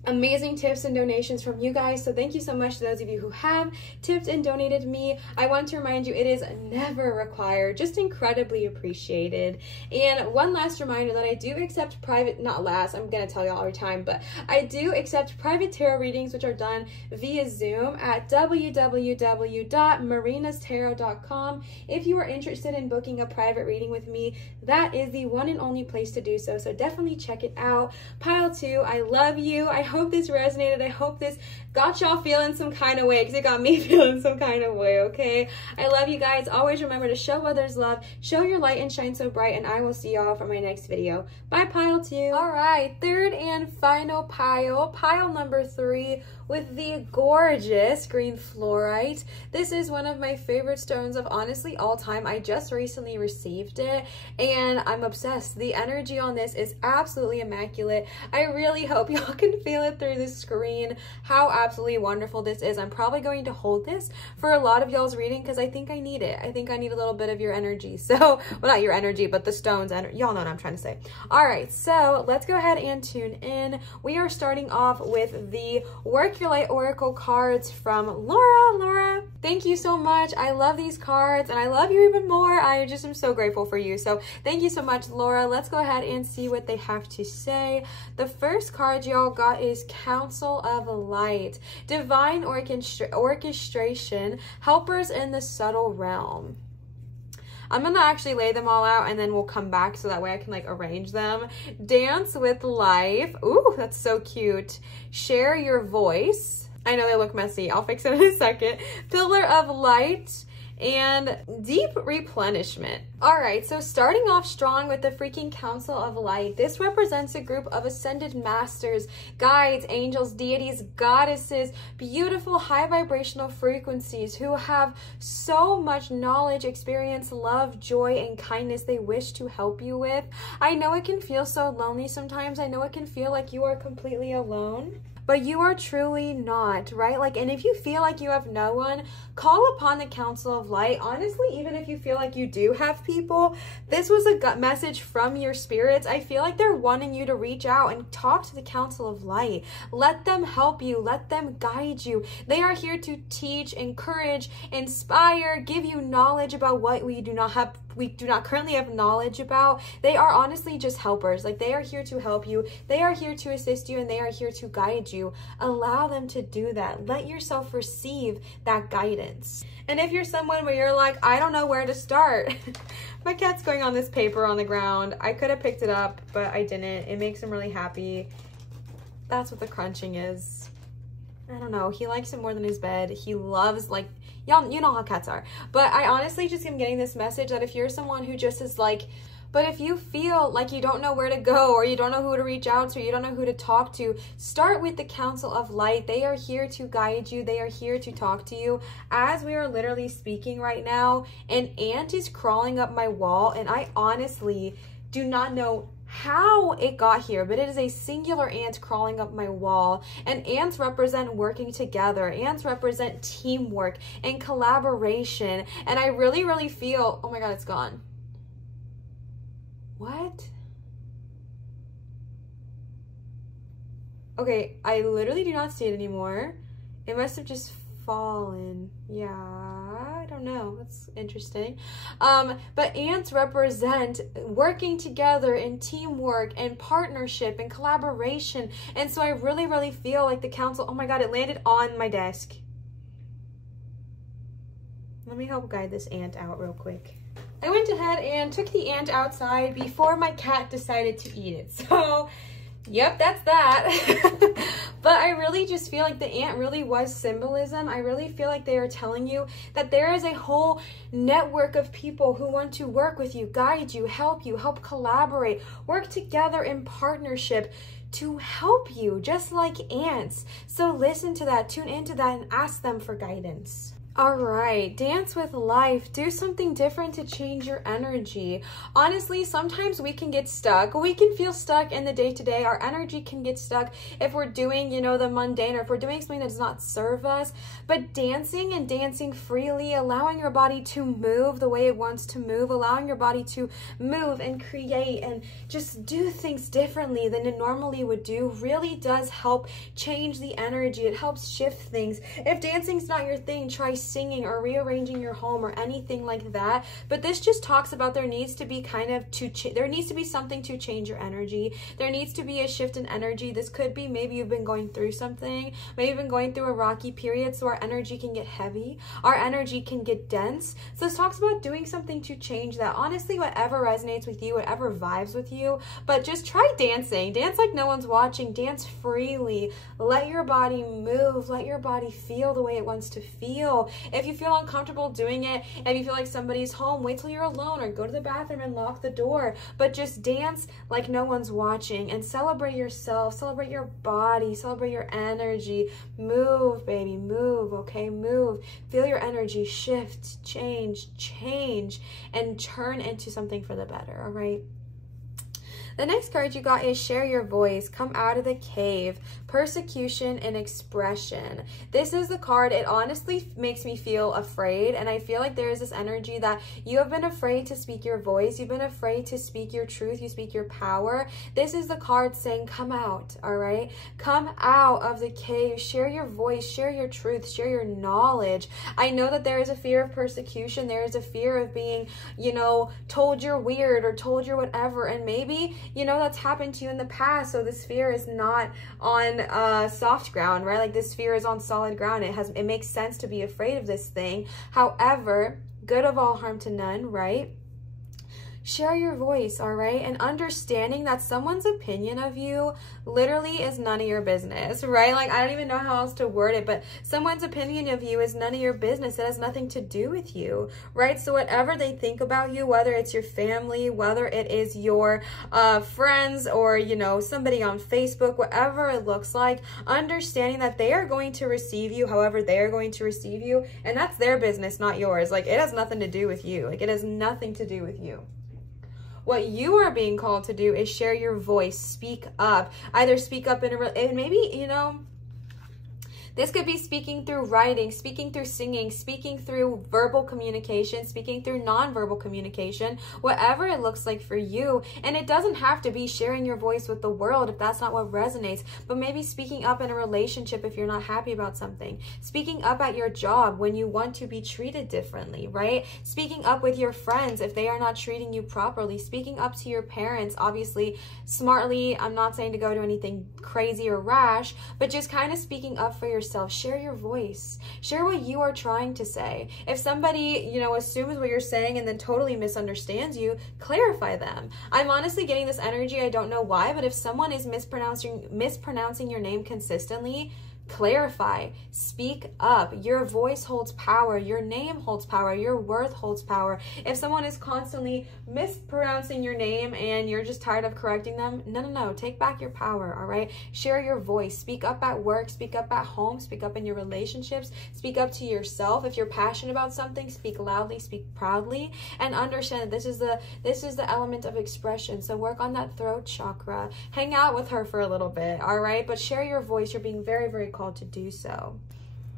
amazing tips and donations from you guys. So thank you so much to those of you who have tipped and donated me. I want to remind you, it is never required, just incredibly appreciated. And one last reminder that I do accept private, not last, I'm gonna tell you all every time, but I do accept private tarot readings, which are done via Zoom at www.marinatarot.com. If you are interested in booking a private reading with me, that is the one and only place to do so. So definitely check it out. Pile 2, I love you. I hope this resonated. I hope this got y'all feeling some kind of way, because it got me feeling some kind of way, okay? I love you guys. Always remember to show others love, show your light and shine so bright, and I will see y'all for my next video. Bye, pile 2. All right, third and final pile number 3, with the gorgeous green fluorite. This is one of my favorite stones of honestly all time. I just recently received it and I'm obsessed. The energy on this is absolutely immaculate. I really hope y'all can feel it through the screen how absolutely wonderful this is. I'm probably going to hold this for a lot of y'all's reading because I think I need it. I think I need a little bit of your energy. So, well, not your energy, but the stone's energy. Y'all know what I'm trying to say. All right, so let's go ahead and tune in. We are starting off with the Work Your Light Oracle cards from Laura. Laura, thank you so much. I love these cards and I love you even more. I just am so grateful for you. So thank you so much, Laura. Let's go ahead and see what they have to say. The first card y'all got is Council of Light. Divine orchestration, helpers in the subtle realm. I'm gonna actually lay them all out and then we'll come back so that way I can like arrange them. Dance with life. Ooh, that's so cute. Share your voice. I know they look messy. I'll fix it in a second. Pillar of light and deep replenishment. All right, so starting off strong with the freaking Council of Light. This represents a group of ascended masters, guides, angels, deities, goddesses, beautiful high vibrational frequencies who have so much knowledge, experience, love, joy, and kindness they wish to help you with. I know it can feel so lonely sometimes. I know it can feel like you are completely alone. But you are truly not, right? Like, and if you feel like you have no one, call upon the Council of Light. Honestly, even if you feel like you do have people, this was a gut message from your spirits. I feel like they're wanting you to reach out and talk to the Council of Light. Let them help you. Let them guide you. They are here to teach, encourage, inspire, give you knowledge about what we do not currently have knowledge about. They are honestly just helpers. Like, they are here to help you. They are here to assist you and they are here to guide you. Allow them to do that. Let yourself receive that guidance. And if you're someone where you're like, I don't know where to start. My cat's going on this paper on the ground. I could have picked it up, but I didn't. It makes him really happy. That's what the crunching is. I don't know. He likes it more than his bed. He loves, like, y'all, you know how cats are. But I honestly just am getting this message that if you're someone who just is like, but if you feel like you don't know where to go or you don't know who to reach out to, you don't know who to talk to, start with the Council of Light. They are here to guide you. They are here to talk to you. As we are literally speaking right now, an ant is crawling up my wall and I honestly do not know how it got here, but it is a singular ant crawling up my wall. And ants represent working together. Ants represent teamwork and collaboration. And I really, really feel, oh my God, it's gone. What? Okay, I literally do not see it anymore. It must have just fallen. Yeah, I don't know. That's interesting. But ants represent working together and teamwork and partnership and collaboration. And so I really, really feel like the council, oh my God, it landed on my desk. Let me help guide this ant out real quick. I went ahead and took the ant outside before my cat decided to eat it. So, yep, that's that. But I really just feel like the ant really was symbolism. I really feel like they are telling you that there is a whole network of people who want to work with you, guide you, help collaborate, work together in partnership to help you, just like ants. So listen to that, tune into that, and ask them for guidance. All right, dance with life. Do something different to change your energy. Honestly, sometimes we can get stuck. We can feel stuck in the day-to-day. Our energy can get stuck if we're doing, you know, the mundane, or if we're doing something that does not serve us. But dancing and dancing freely, allowing your body to move the way it wants to move, allowing your body to move and create and just do things differently than it normally would do, really does help change the energy. It helps shift things. If dancing's not your thing, try singing or rearranging your home or anything like that. But this just talks about there needs to be there needs to be something to change your energy. There needs to be a shift in energy. This could be maybe you've been going through something, maybe you've been going through a rocky period, so our energy can get heavy, our energy can get dense. So this talks about doing something to change that. Honestly, whatever resonates with you, whatever vibes with you, but just try dancing. Dance like no one's watching. Dance freely. Let your body move. Let your body feel the way it wants to feel. If you feel uncomfortable doing it, if you feel like somebody's home, wait till you're alone or go to the bathroom and lock the door. But just dance like no one's watching and celebrate yourself, celebrate your body, celebrate your energy. Move, baby, move, okay? Move. Feel your energy shift, change, and turn into something for the better, all right? The next card you got is Share Your Voice, Come Out of the Cave, Persecution and Expression. This is the card. It honestly makes me feel afraid, and I feel like there is this energy that you have been afraid to speak your voice. You've been afraid to speak your truth. You speak your power. This is the card saying, come out, all right? Come out of the cave. Share your voice. Share your truth. Share your knowledge. I know that there is a fear of persecution. There is a fear of being, you know, told you're weird or told you're whatever, and maybe, you know, that's happened to you in the past. So this fear is not on soft ground, right? Like this fear is on solid ground. It makes sense to be afraid of this thing. However, good of all, harm to none, right? Share your voice, all right? And understanding that someone's opinion of you literally is none of your business, right? Like, I don't even know how else to word it, but someone's opinion of you is none of your business. It has nothing to do with you, right? So whatever they think about you, whether it's your family, whether it is your friends, or, you know, somebody on Facebook, whatever it looks like, understanding that they are going to receive you however they are going to receive you, and that's their business, not yours. Like, it has nothing to do with you. Like, it has nothing to do with you. What you are being called to do is share your voice, speak up. Either speak up and maybe, you know, this could be speaking through writing, speaking through singing, speaking through verbal communication, speaking through nonverbal communication, whatever it looks like for you. And it doesn't have to be sharing your voice with the world if that's not what resonates, but maybe speaking up in a relationship if you're not happy about something, speaking up at your job when you want to be treated differently, right? Speaking up with your friends if they are not treating you properly, speaking up to your parents, obviously smartly. I'm not saying to go to anything crazy or rash, but just kind of speaking up for yourself. Share your voice. Share what you are trying to say. If somebody, you know, assumes what you're saying and then totally misunderstands you, clarify them. I'm honestly getting this energy. I don't know why, but if someone is mispronouncing your name consistently, clarify, speak up. Your voice holds power. Your name holds power. Your worth holds power. If someone is constantly mispronouncing your name and you're just tired of correcting them, no, take back your power, all right? Share your voice. Speak up at work, speak up at home, speak up in your relationships, speak up to yourself. If you're passionate about something, speak loudly, speak proudly, and understand that this is the element of expression. So work on that throat chakra. Hang out with her for a little bit, all right? But share your voice. You're being very, very called to do so.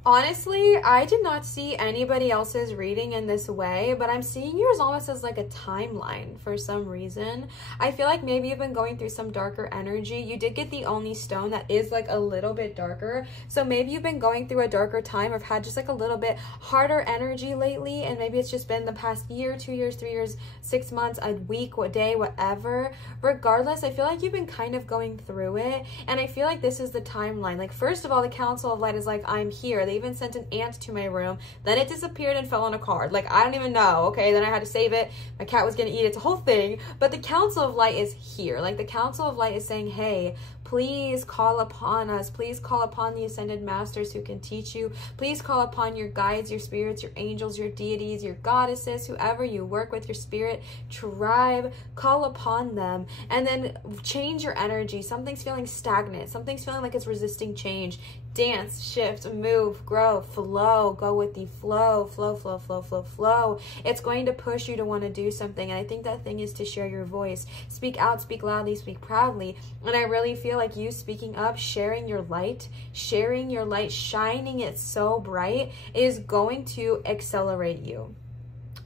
Honestly, I did not see anybody else's reading in this way, but I'm seeing yours almost as like a timeline for some reason. I feel like maybe you've been going through some darker energy. You did get the only stone that is like a little bit darker. So maybe you've been going through a darker time or have had just like a little bit harder energy lately. And maybe it's just been the past year, 2 years, 3 years, 6 months, a week, what day, whatever. Regardless, I feel like you've been kind of going through it. And I feel like this is the timeline. Like, first of all, the Council of Light is like, I'm here. They even sent an ant to my room, then it disappeared and fell on a card. Like, I don't even know. Okay, then I had to save it. My cat was gonna eat it. It's a whole thing. But the Council of Light is here. Like, the Council of Light is saying, hey, please call upon us. Please call upon the Ascended Masters who can teach you. Please call upon your guides, your spirits, your angels, your deities, your goddesses, whoever you work with, your spirit tribe. Call upon them and then change your energy. Something's feeling stagnant. Something's feeling like it's resisting change. dance, shift, move, grow, flow, go with the flow, flow, flow, flow, flow, flow. It's going to push you to want to do something. And I think that thing is to share your voice. Speak out, speak loudly, speak proudly. And I really feel like you speaking up, sharing your light, shining it so bright is going to accelerate you.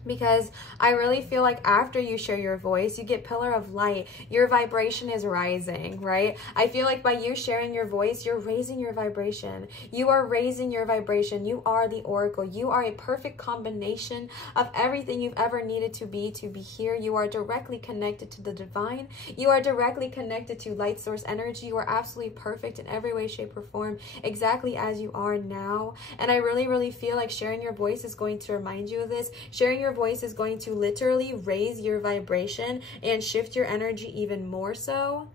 Because I really feel like after you share your voice, you get pillar of light. Your vibration is rising, right? I feel like by you sharing your voice, you're raising your vibration. You are raising your vibration. You are the oracle. You are a perfect combination of everything you've ever needed to be here. You are directly connected to the divine. You are directly connected to light source energy. You are absolutely perfect in every way, shape, or form, exactly as you are now. And I really, really feel like sharing your voice is going to remind you of this. Sharing your voice is going to literally raise your vibration and shift your energy even more so.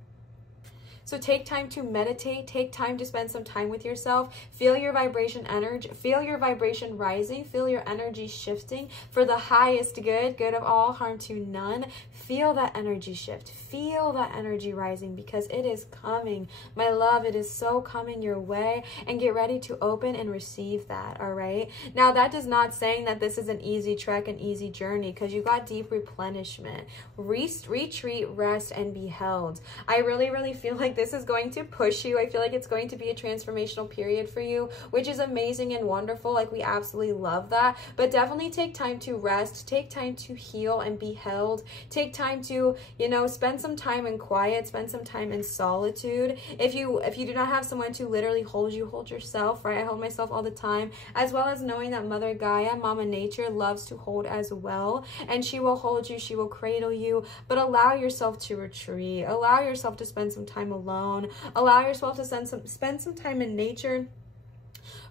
So take time to meditate, take time to spend some time with yourself, feel your vibration energy, feel your vibration rising, feel your energy shifting for the highest good, good of all, harm to none. Feel that energy shift, feel that energy rising, because it is coming. My love, it is so coming your way, and get ready to open and receive that, all right? Now, that does not saying that this is an easy trek, an easy journey, because you got deep replenishment. Retreat, rest, and be held. I really, really feel like this is going to push you. I feel like it's going to be a transformational period for you, which is amazing and wonderful. Like, we absolutely love that. But definitely take time to rest, take time to heal and be held. Take time to, you know, spend some time in quiet, spend some time in solitude. If you do not have someone to literally hold you, hold yourself, right? I hold myself all the time, as well as knowing that Mother Gaia, Mama Nature, loves to hold as well. And she will hold you, she will cradle you, but allow yourself to retreat. Allow yourself to spend some time alone. Allow yourself to spend some time in nature,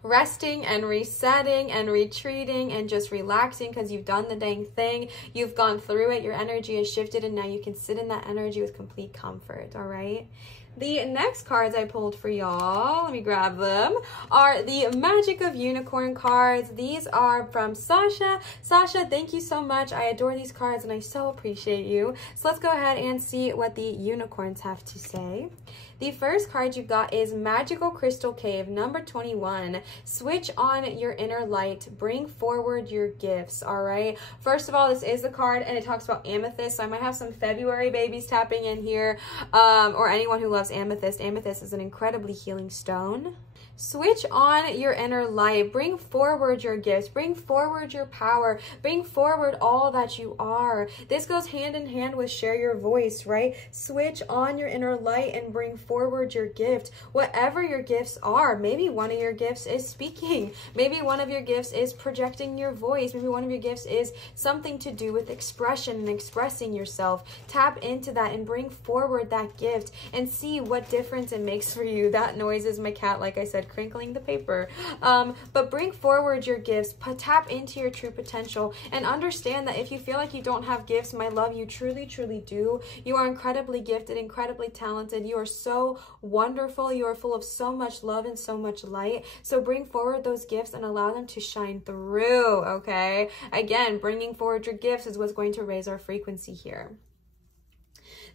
resting and resetting and retreating and just relaxing, because you've done the dang thing. You've gone through it. Your energy has shifted, and now you can sit in that energy with complete comfort, all right? The next cards I pulled for y'all, let me grab them, are the Magic of Unicorn cards. These are from Sasha. Sasha, thank you so much. I adore these cards, and I so appreciate you. So let's go ahead and see what the unicorns have to say. The first card you got is Magical Crystal Cave, number 21. Switch on your inner light. Bring forward your gifts, all right? First of all, this is the card, and it talks about amethyst, so I might have some February babies tapping in here, or anyone who loves amethyst. Amethyst is an incredibly healing stone. Switch on your inner light. Bring forward your gifts. Bring forward your power. Bring forward all that you are. This goes hand in hand with share your voice, right? Switch on your inner light and bring forward your gift. Whatever your gifts are. Maybe one of your gifts is speaking. Maybe one of your gifts is projecting your voice. Maybe one of your gifts is something to do with expression and expressing yourself. Tap into that and bring forward that gift and see what difference it makes for you. That noise is my cat, like I said, crinkling the paper. But bring forward your gifts, tap into your true potential, and understand that if you feel like you don't have gifts, my love, you truly, truly do. You are incredibly gifted, incredibly talented. You are so wonderful. You are full of so much love and so much light. So bring forward those gifts and allow them to shine through, okay? Again, bringing forward your gifts is what's going to raise our frequency here.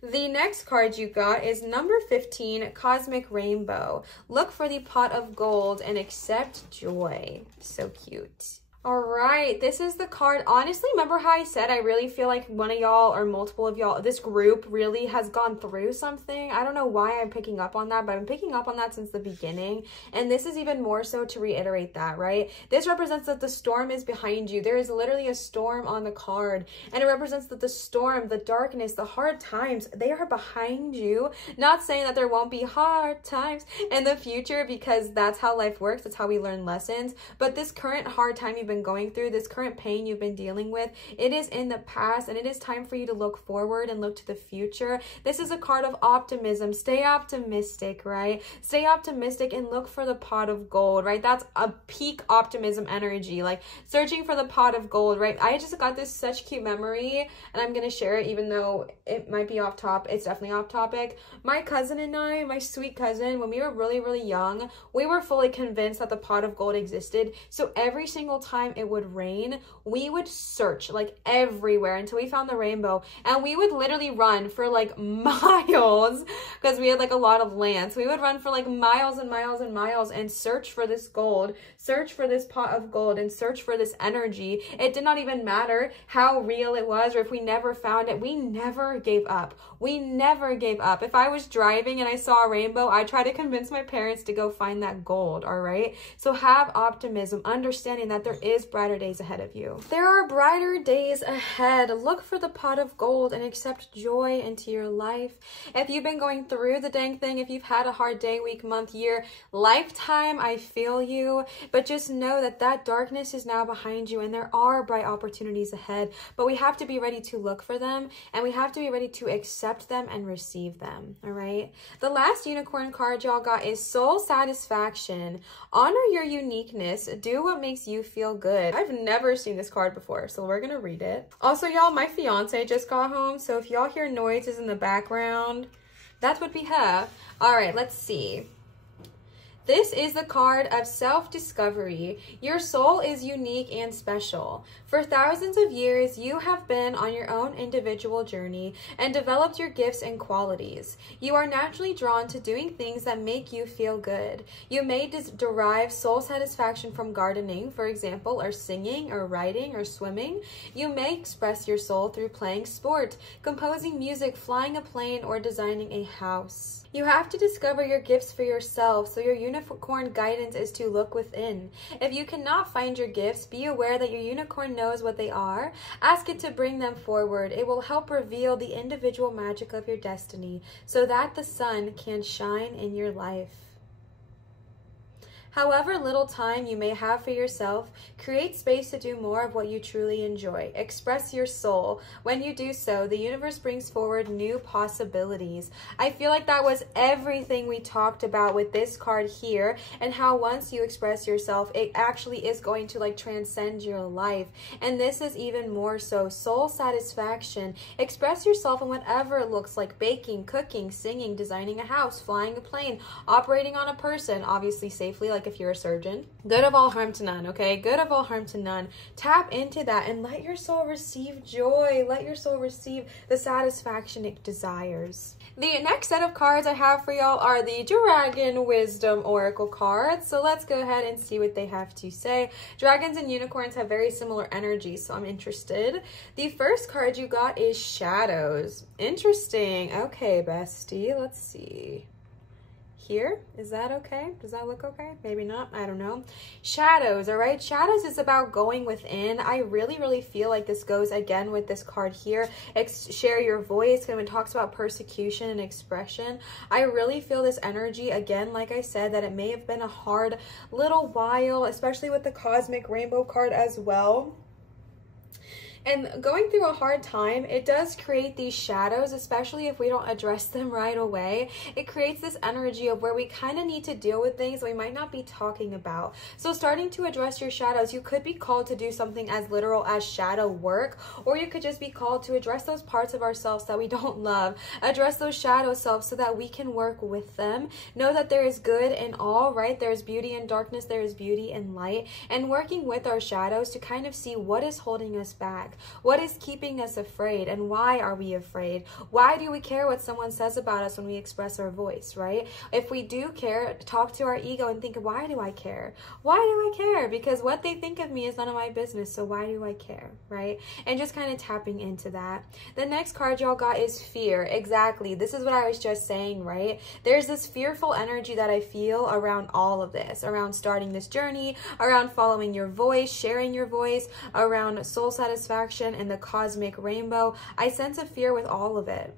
The next card you got is number 15, Cosmic Rainbow. Look for the pot of gold and accept joy. So cute. All right, this is the card. Honestly, remember how I said I really feel like one of y'all or multiple of y'all, this group really has gone through something? I don't know why I'm picking up on that, but I'm picking up on that since the beginning. And this is even more so to reiterate that, right? This represents that the storm is behind you. There is literally a storm on the card. And it represents that the storm, the darkness, the hard times, they are behind you. Not saying that there won't be hard times in the future, because that's how life works. That's how we learn lessons. But this current hard time you've been going through, this current pain you've been dealing with, it is in the past, and it is time for you to look forward and look to the future. This is a card of optimism. Stay optimistic, right? Stay optimistic and look for the pot of gold, right? That's a peak optimism energy, like searching for the pot of gold, right? I just got this such cute memory, and I'm gonna share it even though it might be off topic. It's definitely off topic. My cousin and I, my sweet cousin, when we were really, really young, we were fully convinced that the pot of gold existed. So every single time time it would rain, we would search like everywhere until we found the rainbow, and we would literally run for like miles because we had like a lot of land. So we would run for like miles and miles and miles and search for this gold, search for this pot of gold, and search for this energy. It did not even matter how real it was or if we never found it. We never gave up. We never gave up. If I was driving and I saw a rainbow, I'd try to convince my parents to go find that gold, all right? So have optimism, understanding that there is brighter days ahead of you. There are brighter days ahead. Look for the pot of gold and accept joy into your life. If you've been going through the dang thing, if you've had a hard day, week, month, year, lifetime, I feel you. But just know that that darkness is now behind you and there are bright opportunities ahead. But we have to be ready to look for them, and we have to be ready to accept them and receive them, all right? The last unicorn card y'all got is soul satisfaction. Honor your uniqueness. Do what makes you feel good. I've never seen this card before, so we're gonna read it. Also, y'all, my fiance just got home, so if y'all hear noises in the background, that's what we have. All right, let's see. This is the card of self-discovery. Your soul is unique and special. For thousands of years, you have been on your own individual journey and developed your gifts and qualities. You are naturally drawn to doing things that make you feel good. You may derive soul satisfaction from gardening, for example, or singing, or writing, or swimming. You may express your soul through playing sport, composing music, flying a plane, or designing a house. You have to discover your gifts for yourself, so your unicorn guidance is to look within. If you cannot find your gifts, be aware that your unicorn knows what they are. Ask it to bring them forward. It will help reveal the individual magic of your destiny so that the sun can shine in your life. However little time you may have for yourself, create space to do more of what you truly enjoy. Express your soul. When you do so, the universe brings forward new possibilities. I feel like that was everything we talked about with this card here, and how once you express yourself, it actually is going to like transcend your life. And this is even more so. Soul satisfaction. Express yourself in whatever it looks like: baking, cooking, singing, designing a house, flying a plane, operating on a person, obviously safely, like if you're a surgeon. Good of all harm to none, okay? Good of all harm to none. Tap into that and let your soul receive joy. Let your soul receive the satisfaction it desires. The next set of cards I have for y'all are the Dragon Wisdom Oracle cards. So let's go ahead and see what they have to say. Dragons and unicorns have very similar energy, so I'm interested. The first card you got is Shadows. Interesting. Okay, bestie, let's see. Here, is that okay? Does that look okay? Maybe not, I don't know. Shadows, all right? Shadows is about going within. I really feel like this goes again with this card here. Share your voice, when it talks about persecution and expression. I really feel this energy, again, like I said, that it may have been a hard little while, especially with the Cosmic Rainbow card as well. And going through a hard time, it does create these shadows, especially if we don't address them right away. It creates this energy of where we kind of need to deal with things we might not be talking about. So starting to address your shadows, you could be called to do something as literal as shadow work, or you could just be called to address those parts of ourselves that we don't love. Address those shadow selves so that we can work with them. Know that there is good in all, right? There is beauty in darkness, there is beauty in light. And working with our shadows to kind of see what is holding us back. What is keeping us afraid, and why are we afraid? Why do we care what someone says about us when we express our voice, right? If we do care, talk to our ego and think, why do I care? Why do I care? Because what they think of me is none of my business, so why do I care, right? And just kind of tapping into that. The next card y'all got is Fear. Exactly. This is what I was just saying, right? There's this fearful energy that I feel around all of this, around starting this journey, around following your voice, sharing your voice, around soul satisfaction and the Cosmic Rainbow. I sense a fear with all of it.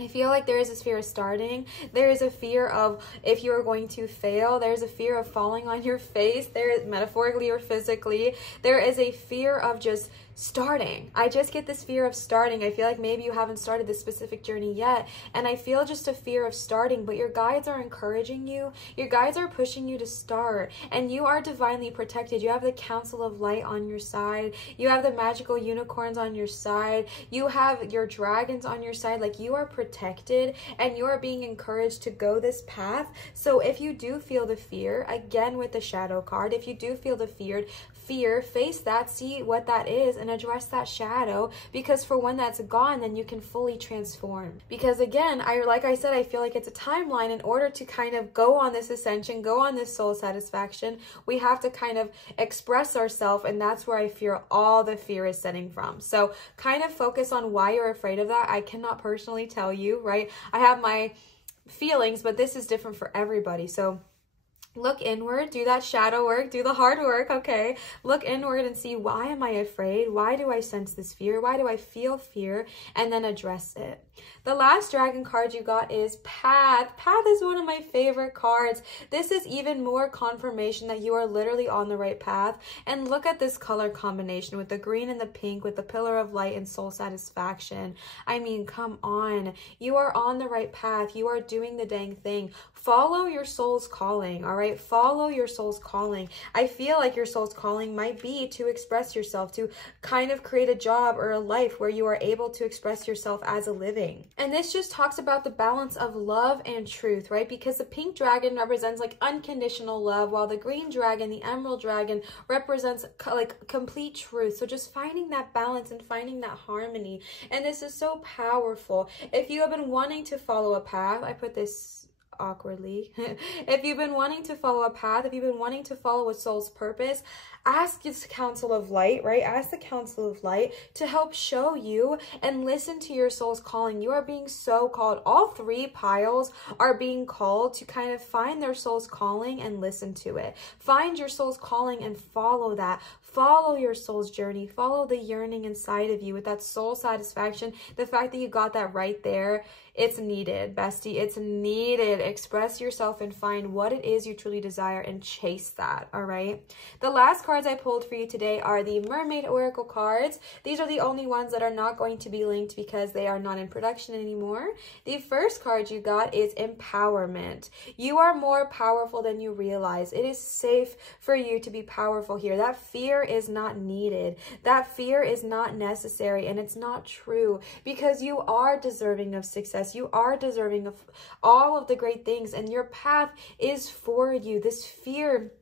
I feel like there is this fear of starting. There is a fear of if you're going to fail. There's a fear of falling on your face. There is, metaphorically or physically, there is a fear of just starting. I just get this fear of starting. I feel like maybe you haven't started this specific journey yet, and I feel just a fear of starting, but your guides are encouraging you. Your guides are pushing you to start, and you are divinely protected. You have the Council of Light on your side. You have the magical unicorns on your side. You have your dragons on your side. Like, you are protected, and you are being encouraged to go this path. So if you do feel the fear, again with the Shadow card, if you do feel the fear, face that, see what that is, and address that shadow, because for when that's gone, then you can fully transform. Because again, like I said, I feel like it's a timeline. In order to kind of go on this ascension, go on this soul satisfaction, we have to kind of express ourselves, and that's where I fear all the fear is stemming from. So kind of focus on why you're afraid of that. I cannot personally tell you, right? I have my feelings, but this is different for everybody. So look inward, do that shadow work, do the hard work, okay? Look inward and see, why am I afraid? Why do I sense this fear? Why do I feel fear? And then address it. The last dragon card you got is Path. Path is one of my favorite cards. This is even more confirmation that you are literally on the right path. And look at this color combination with the green and the pink, with the pillar of light and soul satisfaction. I mean, come on. You are on the right path. You are doing the dang thing. Follow your soul's calling, all right? Follow your soul's calling. I feel like your soul's calling might be to express yourself, to kind of create a job or a life where you are able to express yourself as a living. And this just talks about the balance of love and truth, right? Because the pink dragon represents like unconditional love, while the green dragon, the emerald dragon, represents like complete truth. So just finding that balance and finding that harmony. And this is so powerful. If you have been wanting to follow a path, I put this awkwardly. If you've been wanting to follow a path, if you've been wanting to follow a soul's purpose, ask this council of light, right? Ask the council of light to help show you and listen to your soul's calling. You are being so called. All three piles are being called to kind of find their soul's calling and listen to it. Find your soul's calling and follow that. Follow your soul's journey. Follow the yearning inside of you with that soul satisfaction. The fact that you got that right there, it's needed, bestie. It's needed. Express yourself and find what it is you truly desire and chase that, all right? The last cards I pulled for you today are the Mermaid Oracle cards. These are the only ones that are not going to be linked because they are not in production anymore. The first card you got is Empowerment. You are more powerful than you realize. It is safe for you to be powerful here. That fear is not needed. That fear is not necessary, and it's not true, because you are deserving of success. You are deserving of all of the great things, and your path is for you. This fear,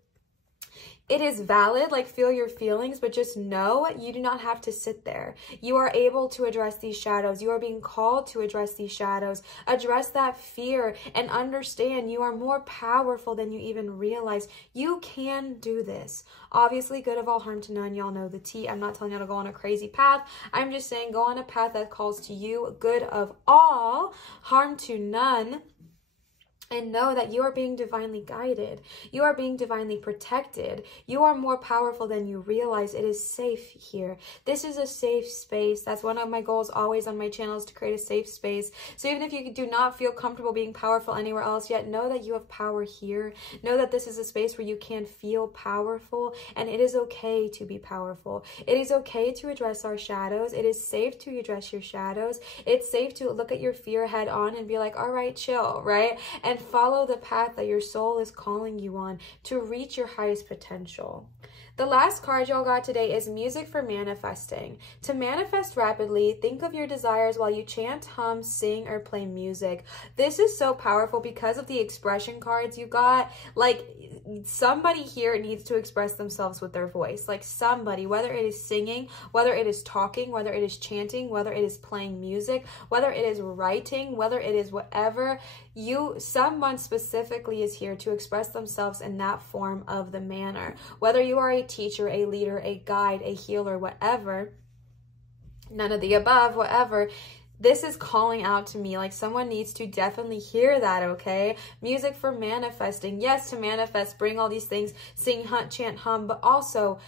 it is valid, like feel your feelings, but just know you do not have to sit there. You are able to address these shadows. You are being called to address these shadows. Address that fear and understand you are more powerful than you even realize. You can do this. Obviously, good of all, harm to none. Y'all know the tea. I'm not telling you to go on a crazy path. I'm just saying go on a path that calls to you, good of all, harm to none. And know that you are being divinely guided. You are being divinely protected. You are more powerful than you realize. It is safe here. This is a safe space. That's one of my goals always on my channel, is to create a safe space. So even if you do not feel comfortable being powerful anywhere else yet, know that you have power here. Know that this is a space where you can feel powerful, and it is okay to be powerful. It is okay to address our shadows. It is safe to address your shadows. It's safe to look at your fear head on and be like, all right, chill, right? And follow the path that your soul is calling you on to reach your highest potential. The last card y'all got today is Music for Manifesting. To manifest rapidly, think of your desires while you chant, hum, sing, or play music. This is so powerful because of the expression cards you got. Like, somebody here needs to express themselves with their voice. Like somebody, whether it is singing, whether it is talking, whether it is chanting, whether it is playing music, whether it is writing, whether it is whatever, someone specifically is here to express themselves in that form of the manner. Whether you are a teacher, a leader, a guide, a healer, whatever, none of the above, whatever, this is calling out to me. Like someone needs to definitely hear that, okay? Music for manifesting. Yes, to manifest, bring all these things, sing, hunt, chant, hum, but also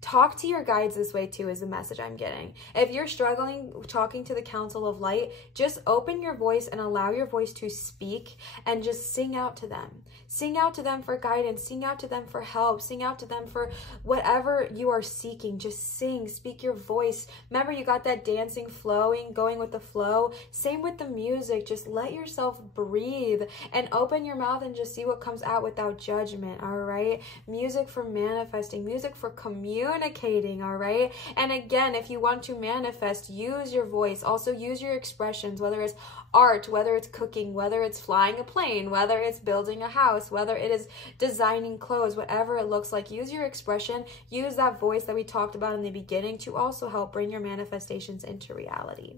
talk to your guides this way too, is the message I'm getting. If you're struggling talking to the Council of Light, just open your voice and allow your voice to speak and just sing out to them. Sing out to them for guidance. Sing out to them for help. Sing out to them for whatever you are seeking. Just sing. Speak your voice. Remember, you got that dancing, flowing, going with the flow. Same with the music. Just let yourself breathe and open your mouth and just see what comes out without judgment, all right? Music for manifesting. Music for community. communicating, all right? And again, if you want to manifest, use your voice. Also use your expressions, whether it's art, whether it's cooking, whether it's flying a plane, whether it's building a house, whether it is designing clothes, whatever it looks like. Use your expression, use that voice that we talked about in the beginning to also help bring your manifestations into reality.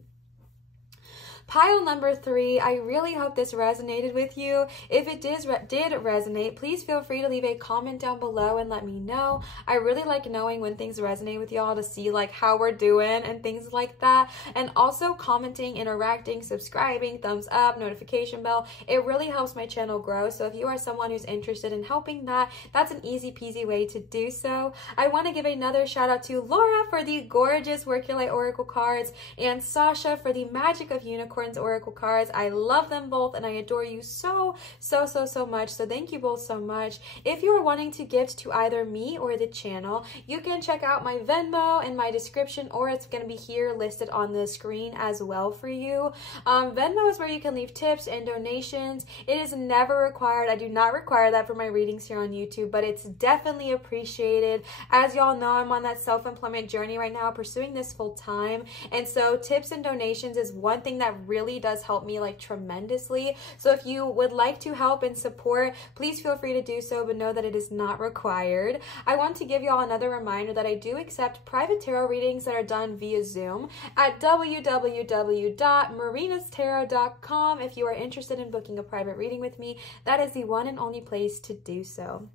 Pile number 3, I really hope this resonated with you. If it did resonate, please feel free to leave a comment down below and let me know. I really like knowing when things resonate with y'all to see like how we're doing and things like that. And also commenting, interacting, subscribing, thumbs up, notification bell. It really helps my channel grow. So if you are someone who's interested in helping that, that's an easy peasy way to do so. I want to give another shout out to Laura for the gorgeous Work Your Light Oracle cards and Sasha for the Magic of Unicorns Oracle cards. I love them both and I adore you so much. So thank you both so much. If you are wanting to gift to either me or the channel, you can check out my Venmo in my description, or it's going to be here listed on the screen as well for you. Venmo is where you can leave tips and donations. It is never required. I do not require that for my readings here on YouTube, but it's definitely appreciated. As y'all know, I'm on that self-employment journey right now, pursuing this full time. And so tips and donations is one thing that really does help me like tremendously. So if you would like to help and support, please feel free to do so, but know that it is not required. I want to give y'all another reminder that I do accept private tarot readings that are done via Zoom at www.marinatarot.com. If you are interested in booking a private reading with me, that is the one and only place to do so.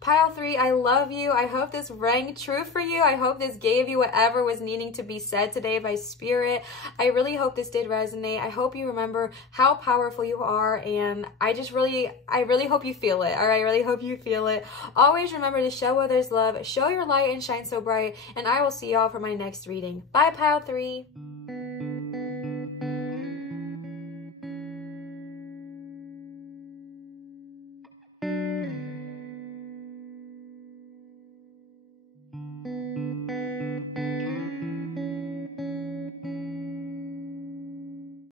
Pile 3, I love you. I hope this rang true for you. I hope this gave you whatever was needing to be said today by spirit. I really hope this did resonate. I hope you remember how powerful you are, and I really hope you feel it. All right, I really hope you feel it. Always remember to show others love, show your light and shine so bright, and I will see y'all for my next reading. Bye, Pile 3.